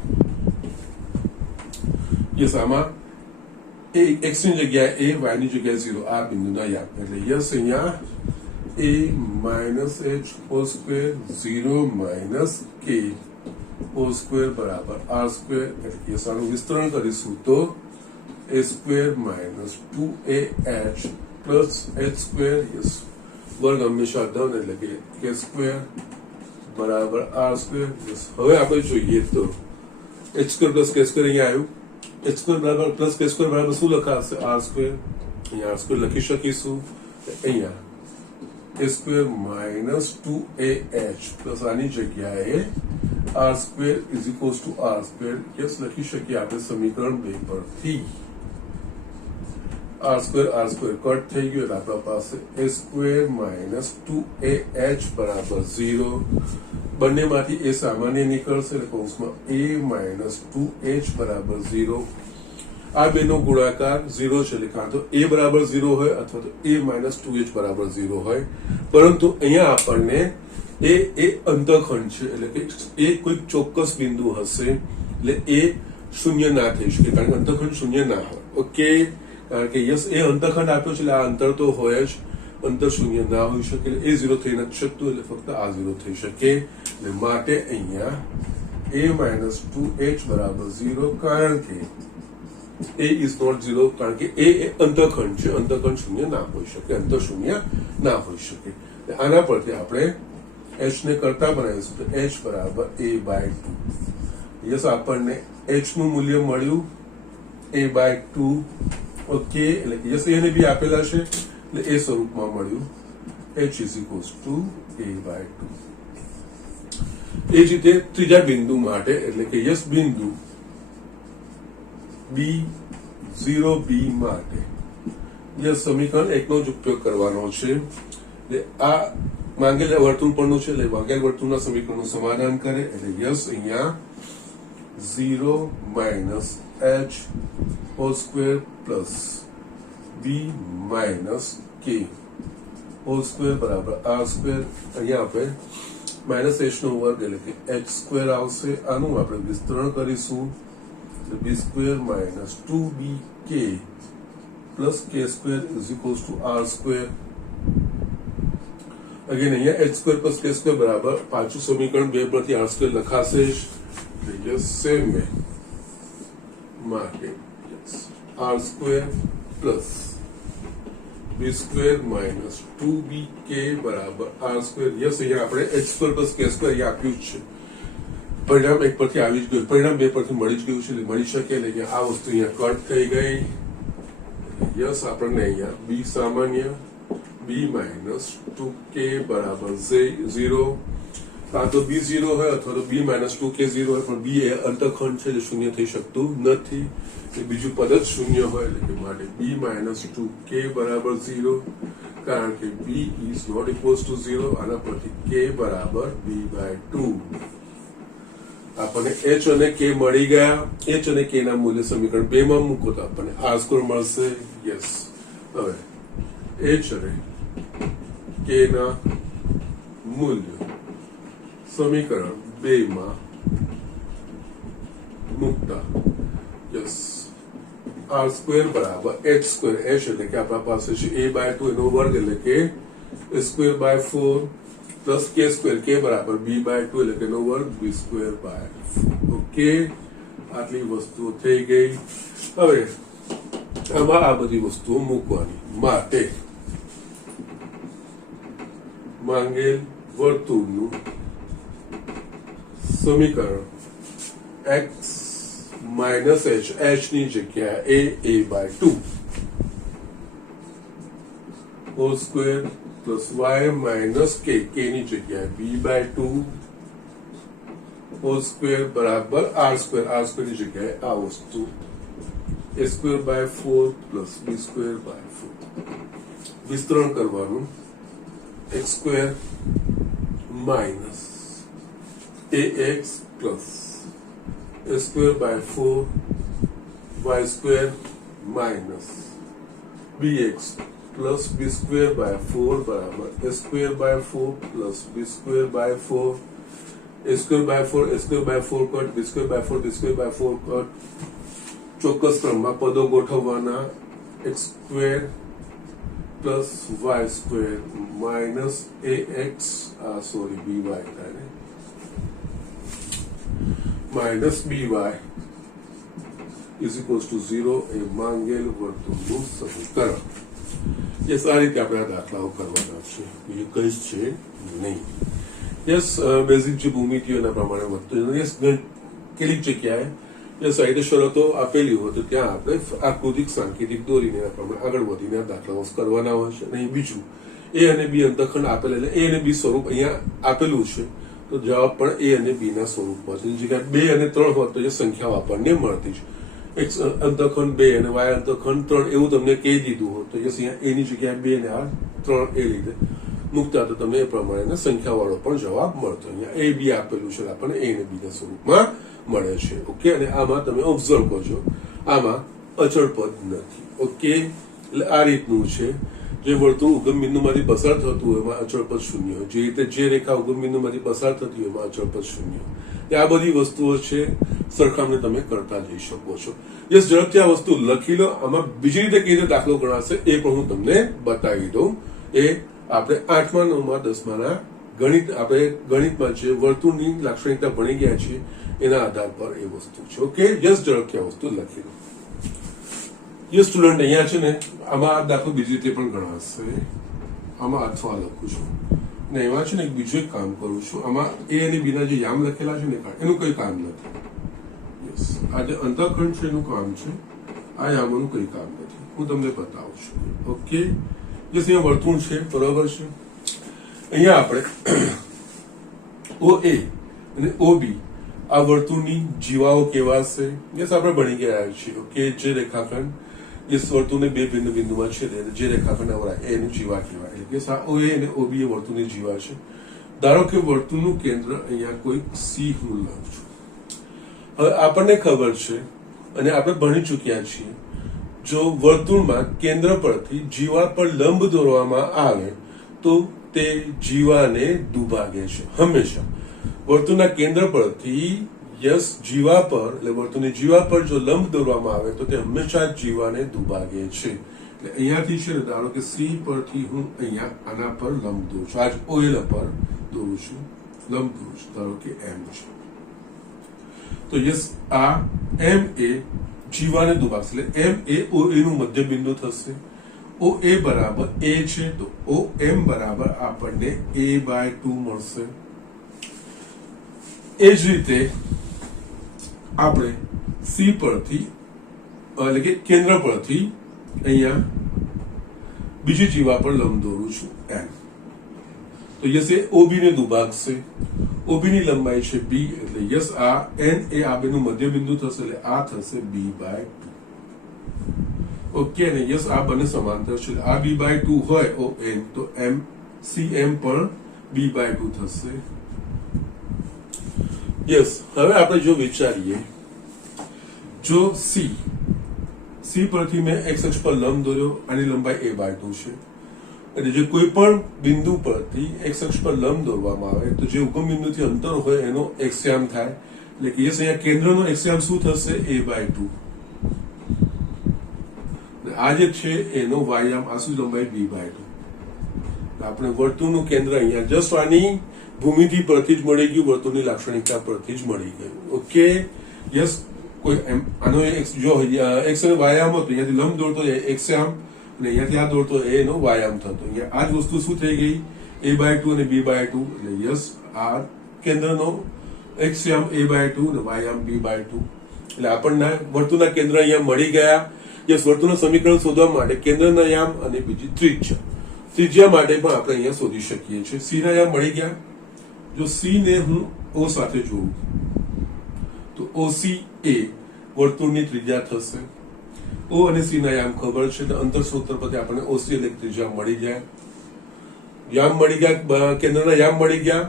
યસ આમાં x ની જગ્યાએ a y ની જગ્યાએ 0 આ બિંદુ નહીં આપે એટલે યસ અહીંયા a minus h whole square 0 minus k hall square બરાબર r સ્ક્વેર એટલે યસ આનું વિસ્તરણ કરીશું તો a square minus 2ah plus h square yes વર્ગ હંમેશા ધન એટલે કે k સ્ક્વેર બરાબર r સ્ક્વેર. હવે આપણે જોઈએ તો h square plus k square અહીંયા આવ્યું. h સ્ક્વેર બરાબર પ્લસ k સ્ક્વેર બરાબર શું લખાશે r સ્ક્વેર. અહીંયા r સ્ક્વેર લખી શકીશું. અહીંયા a square minus 2ah plus આની જગ્યાએ r square is equals two r square yes લખી શકીએ આપણે સમીકરણ 2 પરથી. r સ્ક્વેર કટ થઈ ગયો એટલે આપણા પાસે a સ્ક્વેર માઇનસ 2ah બરાબર 0 બંનેમાંથી a સામાન્ય નીકળશે એટલે કૌંસમાં a માઇનસ 2h બરાબર 0. આ બેનો ગુણાકાર 0 છે એટલે કાં તો a બરાબર 0 હોય અથવા તો a માઇનસ 2h બરાબર 0 હોય. પરંતુ અહીંયા આપણને એ અંતઃખંડ છે એટલે કે એ કોઈ ચોક્કસ બિંદુ હશે એટલે એ શૂન્ય ના થઈ શકે કારણ કે અંતઃખંડ શૂન્ય ના હોય. ઓકે કારણ કે યસ એ અંતઃખંડ આપ્યો છે એટલે આ અંતર તો હોય જ અંતર શૂન્ય ના હોઈ શકે એટલે એ 0 થઈ નથી શકતું એટલે ફક્ત આ 0 થઈ શકે. એટલે માટે અહીંયા a માઇનસ 2h બરાબર 0 કારણ કે a ઇઝ નોટ 0 કારણ કે એ અંતઃખંડ છે અંતઃખંડ શૂન્ય ના હોઈ શકે અંતર શૂન્ય ના હોઈ શકે. આના પરથી આપણે h ને કરતા બનાવીશું તો h બરાબર a/2. યસ આપણને h નું મૂલ્ય મળ્યું a/2. ઓકે એટલે યસ એને બી આપેલા છે એટલે એ સ્વરૂપમાં મળ્યું h is equals two a/2. એ જ રીતે ત્રીજા બિંદુ માટે એટલે કે યસ બિંદુ b0b માટે યસ સમીકરણ 1 નો જ ઉપયોગ કરવાનો છે. એટલે આ માંગેલા વર્તુળ પરનું છે એટલે માંગેલ વર્તુળના સમીકરણનું સમાધાન કરે એટલે યસ અહીંયા 0 minus h hall square plus b minus k hall square બરાબર r સ્ક્વેર. અહીંયા આપણે માઇનસ h નો વર્ગ એટલે કે h સ્ક્વેર આવશે. આનું આપણે વિસ્તરણ કરીશું b square minus 2bk plus k square is equals two r square. Again અહીંયા h square plus k square બરાબર પાછું સમીકરણ 2 પરથી r સ્ક્વેર લખાશે જ. યસ સેમ વે માટે r square plus b square minus 2bk બરાબર r સ્ક્વેર. યસ અહીંયા આપણે h square plus k square અહીંયા આપ્યું જ છે. પરિણામ 1 પરથી આવી જ ગયું પરિણામ 2 પરથી મળી જ ગયું છે એટલે મળી શકે એટલે આ વસ્તુ અહીંયા કટ થઈ ગઈ. યસ આપણને અહીંયા b સામાન્ય b માઇનસ 2k બરાબર 0 કાં તો b0 હોય અથવા તો b માઇનસ 2k 0 હોય પણ b એ અંતઃખંડ છે એટલે શૂન્ય થઈ શકતું નથી. બીજું પદ જ શૂન્ય હોય એટલે કે માટે b માઇનસ 2k બરાબર 0 કારણ કે b is not equals to 0. આના પરથી k બરાબર b/2. આપણને h અને k મળી ગયા. h અને k ના મૂલ્ય સમીકરણ 2 માં મૂકો તો આપણને r સ્ક્વેર મળશે. યસ હવે h અને k ના મૂલ્ય સમીકરણ 2 માં મૂકતા યસ r સ્ક્વેર બરાબર h સ્ક્વેર h એટલે કે આપણા પાસે છે a/2 એનો વર્ગ એટલે કે a²/4 plus k square k બરાબર b/2 એટલે કે એનો વર્ગ b²/4. ઓકે આટલી વસ્તુઓ થઈ ગઈ. હવે આમાં આ બધી વસ્તુઓ મૂકવાની માટે માંગેલ વર્તુળનું સમીકરણ x માઇનસ h ની જગ્યાએ a/2 whole square plus y minus k ની જગ્યાએ b/2 હોલ સ્ક્વેર બરાબર આર સ્ક્વેર ની જગ્યાએ આ વસ્તુ a square by 4 plus b square by 4 વિસ્તરણ કરવાનું x square minus ax plus a square by 4 y square minus bx plus b square by 4 बराबर a square by 4 plus b square by 4 a square by 4 cut b square by 4 cut ચોક્કસ ક્રમમાં પદો ગોઠવવાના x square plus y square minus ax by થાય minus by is equals to 0 એ માંગેલ વર્તુળનું સમીકરણ. Yes, આ રીતે આપણે આ દાખલાઓ કરવાના છે, બીજું કઈ જ છે નહીં. યસ, બેઝિક જે ભૂમિતિઓના પ્રમાણે વધતું યસ કેટલીક જગ્યાએ યસ સાહિત્ય શરતો આપેલી હોય તો ત્યાં આપણે આકૃતિક સાંકેતિક દોરીને એના પ્રમાણે આગળ વધીને આ દાખલાઓ કરવાના હોય છે. અને બીજું એ અને બી અંતખંડ આપેલા એટલે એ અને બી સ્વરૂપ અહીંયા આપેલું છે તો જવાબ પણ એ અને બી ના સ્વરૂપમાં છે. જગ્યાએ 2 અને 3 હોત તો એ સંખ્યાઓ આપણને મળતી છે. x અંતખંડ 2 અને y અંતખંડ 3 એવું તમને કહી દીધું હોત તો યસ અહીંયા a ની જગ્યાએ 2 અને આ 3 એ રીતે મૂકતા તો તમને એ પ્રમાણે સંખ્યાવાળો પણ જવાબ મળતો. અહીંયા a b આપેલું છે આપણને a અને b ના સ્વરૂપમાં મળે છે. ઓકે, અને આમાં તમે ઓબ્ઝર્વ કરજો આમાં અચળ પદ નથી. ઓકે, એટલે આ રીતનું છે. જે વર્તુળ ઉગમ બિંદુમાંથી પસાર થતું હોય એમાં અચળ પદ શૂન્ય હોય, જે રીતે જે રેખા ઉગમ બિંદુમાંથી પસાર થતી હોય એમાં અચળ પદ શૂન્ય હોય. આ બધી વસ્તુઓ છે, સરખામણી તમે કરતા જઈ શકો છો. યસ, ઝડપથી આ વસ્તુ લખી લો. આમાં બીજી રીતે કેવી રીતે દાખલો ગણાશે એ પણ હું તમને બતાવી દઉં. એ આપણે 8મા 9મા 10માના ગણિત આપણે ગણિતમાં જે વર્તુળની લાક્ષણિકતા ભણી ગયા છીએ એના આધાર પર એ વસ્તુ છે. ઓકે, યસ, ઝડપથી આ વસ્તુ લખી લો. યસ સ્ટુડન્ટ, અહીંયા છે ને આમાં આ દાખલો બીજી રીતે પણ ગણાશે. આમાં અથવા લખું છું ને એમાં છે ને બીજું એક કામ કરું છું. આમાં એ અને બી ના જે યામ લખેલા છે ને એનું કઈ કામ નથી. યસ, આ જે અંતઃખંડ છે એનું કામ છે, આ યામોનું કઈ કામ નથી. હું તમને બતાવું છું. ઓકે, યસ, અહીંયા વર્તુળ છે, બરોબર છે. અહીંયા આપણે OA અને OB આ વર્તુળની જીવાઓ કેવા છે યસ આપણે ભણી ગયા છીએ. ઓકે, જે રેખાખંડ યસ વર્તુળને 2 બિંદુ બિંદુમાં છેદે જે રેખાખંડ આવરા એની જીવા કહેવાય. એટલે કે આ OA અને OB એ વર્તુળની જીવા છે. ધારો કે વર્તુળનું કેન્દ્ર અહીંયા કોઈ C હું લઉં છું. હવે આપણને ખબર છે અને આપણે ભણી ચૂક્યા છીએ જો વર્તુળમાં કેન્દ્ર પરથી જીવા પર લંબ દોરવામાં આવે તો તે જીવાને દુભાગે છે. હંમેશા વર્તુળના કેન્દ્ર પરથી યસ જીવા પર એટલે વર્તુળની જીવા પર જો લંબ દોરવામાં આવે તો તે હંમેશા જીવાને દુભાગે છે. એટલે અહીંયાથી છે ધારો કે C પરથી હું અહીંયા આના પર લંબ દોરું છું, આજ OL પર દોરું છું, લંબ દોરું છું, ધારો કે M છે તો યસ આ M એ જીવાને દુભાગશે. એટલે M એ OA નું મધ્ય બિંદુ થશે. OA બરાબર A છે તો OM બરાબર આપણને A/2 મળશે. એ જ રીતે આપણે C પરથી એટલે કે કેન્દ્ર પરથી અહીંયા બીજી જીવા પર લંબ દોરું છું M તો યસ એ OB ને દુભાગશે. OB ની લંબાઈ છે B એટલે યસ આ N એ આ બેનું મધ્ય બિંદુ થશે એટલે આ થશે B/2. ઓકે, અને યસ આ બંને સમાંતર છે. આ B/2 હોય ON તો CM પણ B/2 થશે. યસ, હવે આપણે જો વિચારીએ જો C પરથી મેં x અક્ષ પર લંબ દોર્યો, આની લંબાઈ A/2 છે અને જે કોઈ પણ બિંદુ પરથી x અક્ષ પર લંબ દોરવામાં આવે તો જે ઉગમ બિંદુથી અંતર હોય એનો xયામ થાય. એટલે કે યસ અહીંયા કેન્દ્રનો xયામ શું થશે A/2. આ જે છે એનો વાયામ આ શું લંબાઈ B/2. આપણે વર્તુળનું કેન્દ્ર અહીંયા જસ્ટ આની ભૂમિતિ પરથી જ મળી ગયું, વર્તુળની લાક્ષણિકતા પરથી જ મળી ગયું. ઓકે, યસ, કોઈ આનો જો x અને વાયામ હતો અહીંયાથી લંબ દોરતો xયામ અને અહીંયાથી આ દોરતો એનો વાયામ થતો. અહીંયા આ જ વસ્તુ શું થઈ ગઈ A/2 અને B/2. એટલે યસ આ કેન્દ્રનો xયામ A/2 અને વાયામ B/2. એટલે આપણને વર્તુળના કેન્દ્ર અહીંયા મળી ગયા. યસ, વર્તુળનું સમીકરણ શોધવા માટે કેન્દ્રના યામ અને બીજી ત્રિજ્યા માટે પણ આપણે અહીંયા શોધી શકીએ છીએ. C ના યામ મળી ગયા. જો C ને હું O સાથે જોઉં ઓસી એ વર્તુળની ત્રિજ્યા થશે. ઓ અને સી ના યામ ખબર છે તો અંતર સૂત્ર પરથી આપણને ઓસી એટલે ત્રિજ્યા મળી જાય. યામ મળી ગયા, કેન્દ્રના યામ મળી ગયા,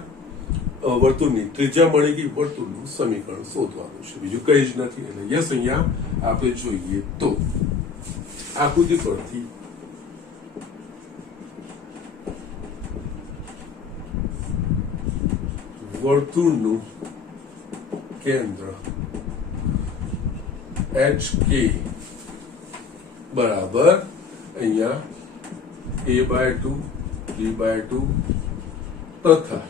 વર્તુળની ત્રિજ્યા મળી ગઈ, વર્તુળનું સમીકરણ શોધવાનું છે, બીજું કઈ જ નથી. એટલે યસ અહીંયા આપણે જોઈએ તો આકૃતિ પરથી વર્તુળનું કેન્દ્ર HK બરાબર અહીંયા a/2 b/2 તથા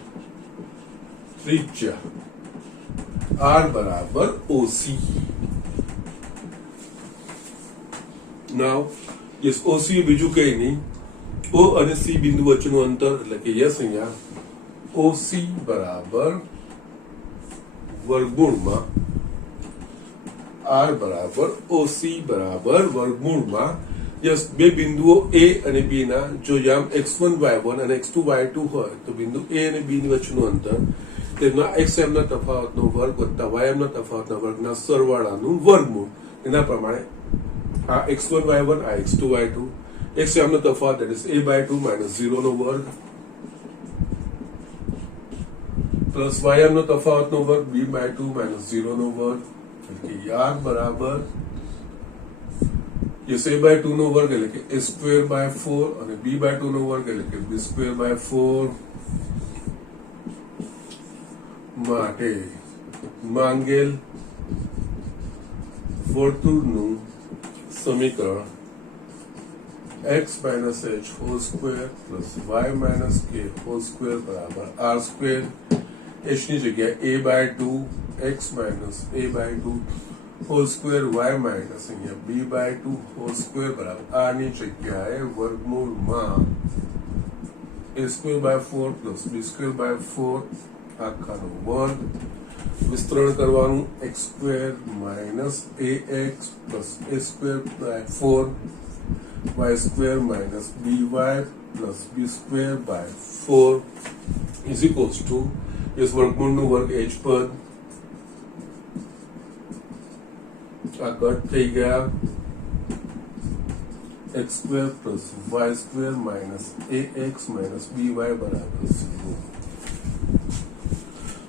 ત્રિજ્યા r બરાબર OC. નાઉ યસ OC બીજું કઈ નહીં, O અને C બિંદુ વચ્ચેનું અંતર, એટલે કે યસ અહીંયા OC બરાબર વર્ગમૂળમાં r બરાબર OC બરાબર વર્ગમૂળમાં યસ બે બિંદુઓ A અને B ના જો યામ x1 y1 અને x2 y2 હોય તો બિંદુ A અને B ની વચ્ચેનું અંતર તેમના xm ના તફાવતનો વર્ગ વત્તા ym ના તફાવતના વર્ગના સરવાળાનું વર્ગમૂળ. એના પ્રમાણે આ x1 y1 આ x2 y2, xm નો તફાવત that is a/2 - 0 નો વર્ગ પ્લસ ym નો તફાવતનો વર્ગ b/2 - 0 નો વર્ગ, એટલે કે r બરાબર યસ a/2 નો વર્ગ એટલે કે a²/4 અને b/2 નો વર્ગ એટલે કે b²/4 માટે માંગેલ વર્તુળનું સમીકરણ x - h² + y - k² બરાબર r². h ની જગ્યાએ a/2 x - a/2 whole square y minus અહીંયા b/2 હોલ સ્ક્વેર બરાબર r ની જગ્યાએ વર્ગમૂળમાં a²/4 + b²/4 આખાનો વર્ગ. વિસ્તરણ કરવાનું x² - ax + a²/4 y² - by + b²/4 is equals to yes વર્ગમૂળનું વર્ગ h પદ આ કટ થઈ ગયા, x² + y² - ax - by બરાબર 0.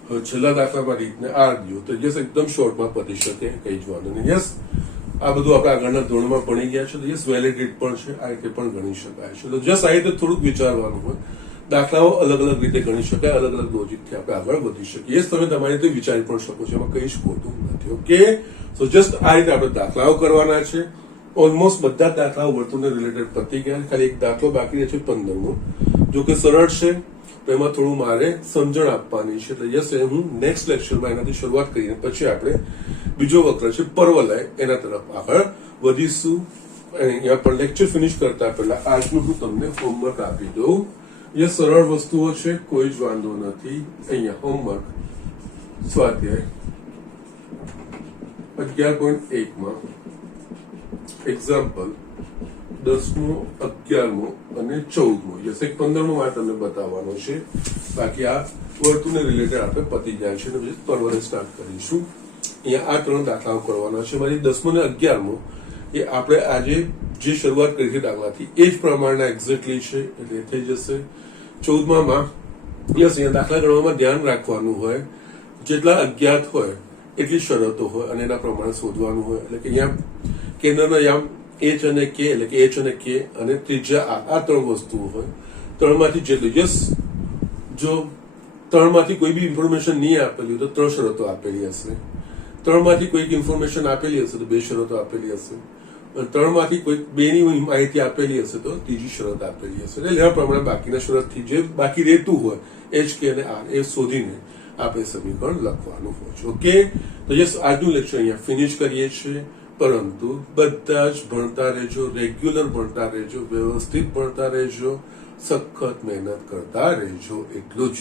હવે છેલ્લા દાખલામાં રીતને r દો તો યસ એકદમ શોર્ટમાં પતી શકે, કઈ જ વાંધો નહીં. યસ આ બધું આપણે આગળના ધોરણમાં ભણી ગયા છે તો યસ વેલિડ રીત પણ છે, આ રીતે પણ ગણી શકાય છે. તો જસ્ટ આ રીતે થોડુંક વિચારવાનું હોય, દાખલાઓ અલગ અલગ રીતે ગણી શકાય, અલગ અલગ લોજિકથી આપણે આગળ વધી શકીએ. યસ તમે તમારી રીતે વિચારી પણ શકો છો, એમાં કઈ જ ખોટું નથી. ઓકે, સો જસ્ટ આ રીતે આપણે દાખલાઓ કરવાના છે. ઓલમોસ્ટ બધા જ દાખલાઓ વર્તુળને રિલેટેડ પતી ગયા, ખાલી એક દાખલો બાકી રહે છે 15મો, જો કે સરળ છે તો એમાં થોડું મારે સમજણ આપવાની છે. એટલે યસ હું નેક્સ્ટ લેક્ચરમાં એનાથી શરૂઆત કરીને પછી આપણે બીજો વક્ર છે પર્વલય એના તરફ આગળ વધીશું. અહીંયા પણ લેક્ચર ફિનિશ કરતા પહેલા આજનું હું તમને હોમવર્ક આપી દઉં. એ સરળ વસ્તુઓ છે, કોઈ જ વાંધો નથી. અહીંયા હોમવર્ક સ્વાધ્યાય 11.1 એક્ઝામ્પલ 10મો, 11મો અને 14મો યસ એક 15મો વાર તમને બતાવવાનો છે. બાકી આ વર્તુળને રિલેટેડ આપણે પતી જાય છે અને પછી પર્વને સ્ટાર્ટ કરીશું. અહીંયા આ 3 દાખલાઓ કરવાના છે. મારી 10મો અને 11મો એ આપણે આજે જે શરૂઆત કરી છે દાખલાથી એ જ પ્રમાણના એક્ઝેક્ટલી છે, એટલે થઈ જશે. 14માં યસ અહીંયા દાખલા ગણવામાં ધ્યાન રાખવાનું હોય, જેટલા અજ્ઞાત હોય એટલી શરતો હોય અને એના પ્રમાણે શોધવાનું હોય. એટલે કે અહીંયા કેન્દ્રના યામ h અને k એટલે કે h અને k અને ત્રિજ્યા આ 3 વસ્તુઓ હોય. 3માંથી જેટલું યસ જો 3માંથી કોઈ બી ઇન્ફોર્મેશન નહીં આપેલી હોય તો 3 શરતો આપેલી હશે. 3માંથી કોઈક ઇન્ફોર્મેશન આપેલી હશે તો 2 શરતો આપેલી હશે. 3માંથી કોઈ 2 ની માહિતી આપેલી હશે તો 3જી શરત આપેલી હશે. એટલે એના પ્રમાણે બાકીના શરતથી જે બાકી રહેતું હોય h k અને r એ શોધીને આપણે સમીકરણ લખવાનું હોય છે. ઓકે, તો યસ આજનું લેક્ચર અહીંયા ફિનિશ કરીએ છીએ. પરંતુ બધા જ ભણતા રહેજો, રેગ્યુલર ભણતા રહેજો, વ્યવસ્થિત ભણતા રહેજો, સખત મહેનત કરતા રહેજો, એટલું જ.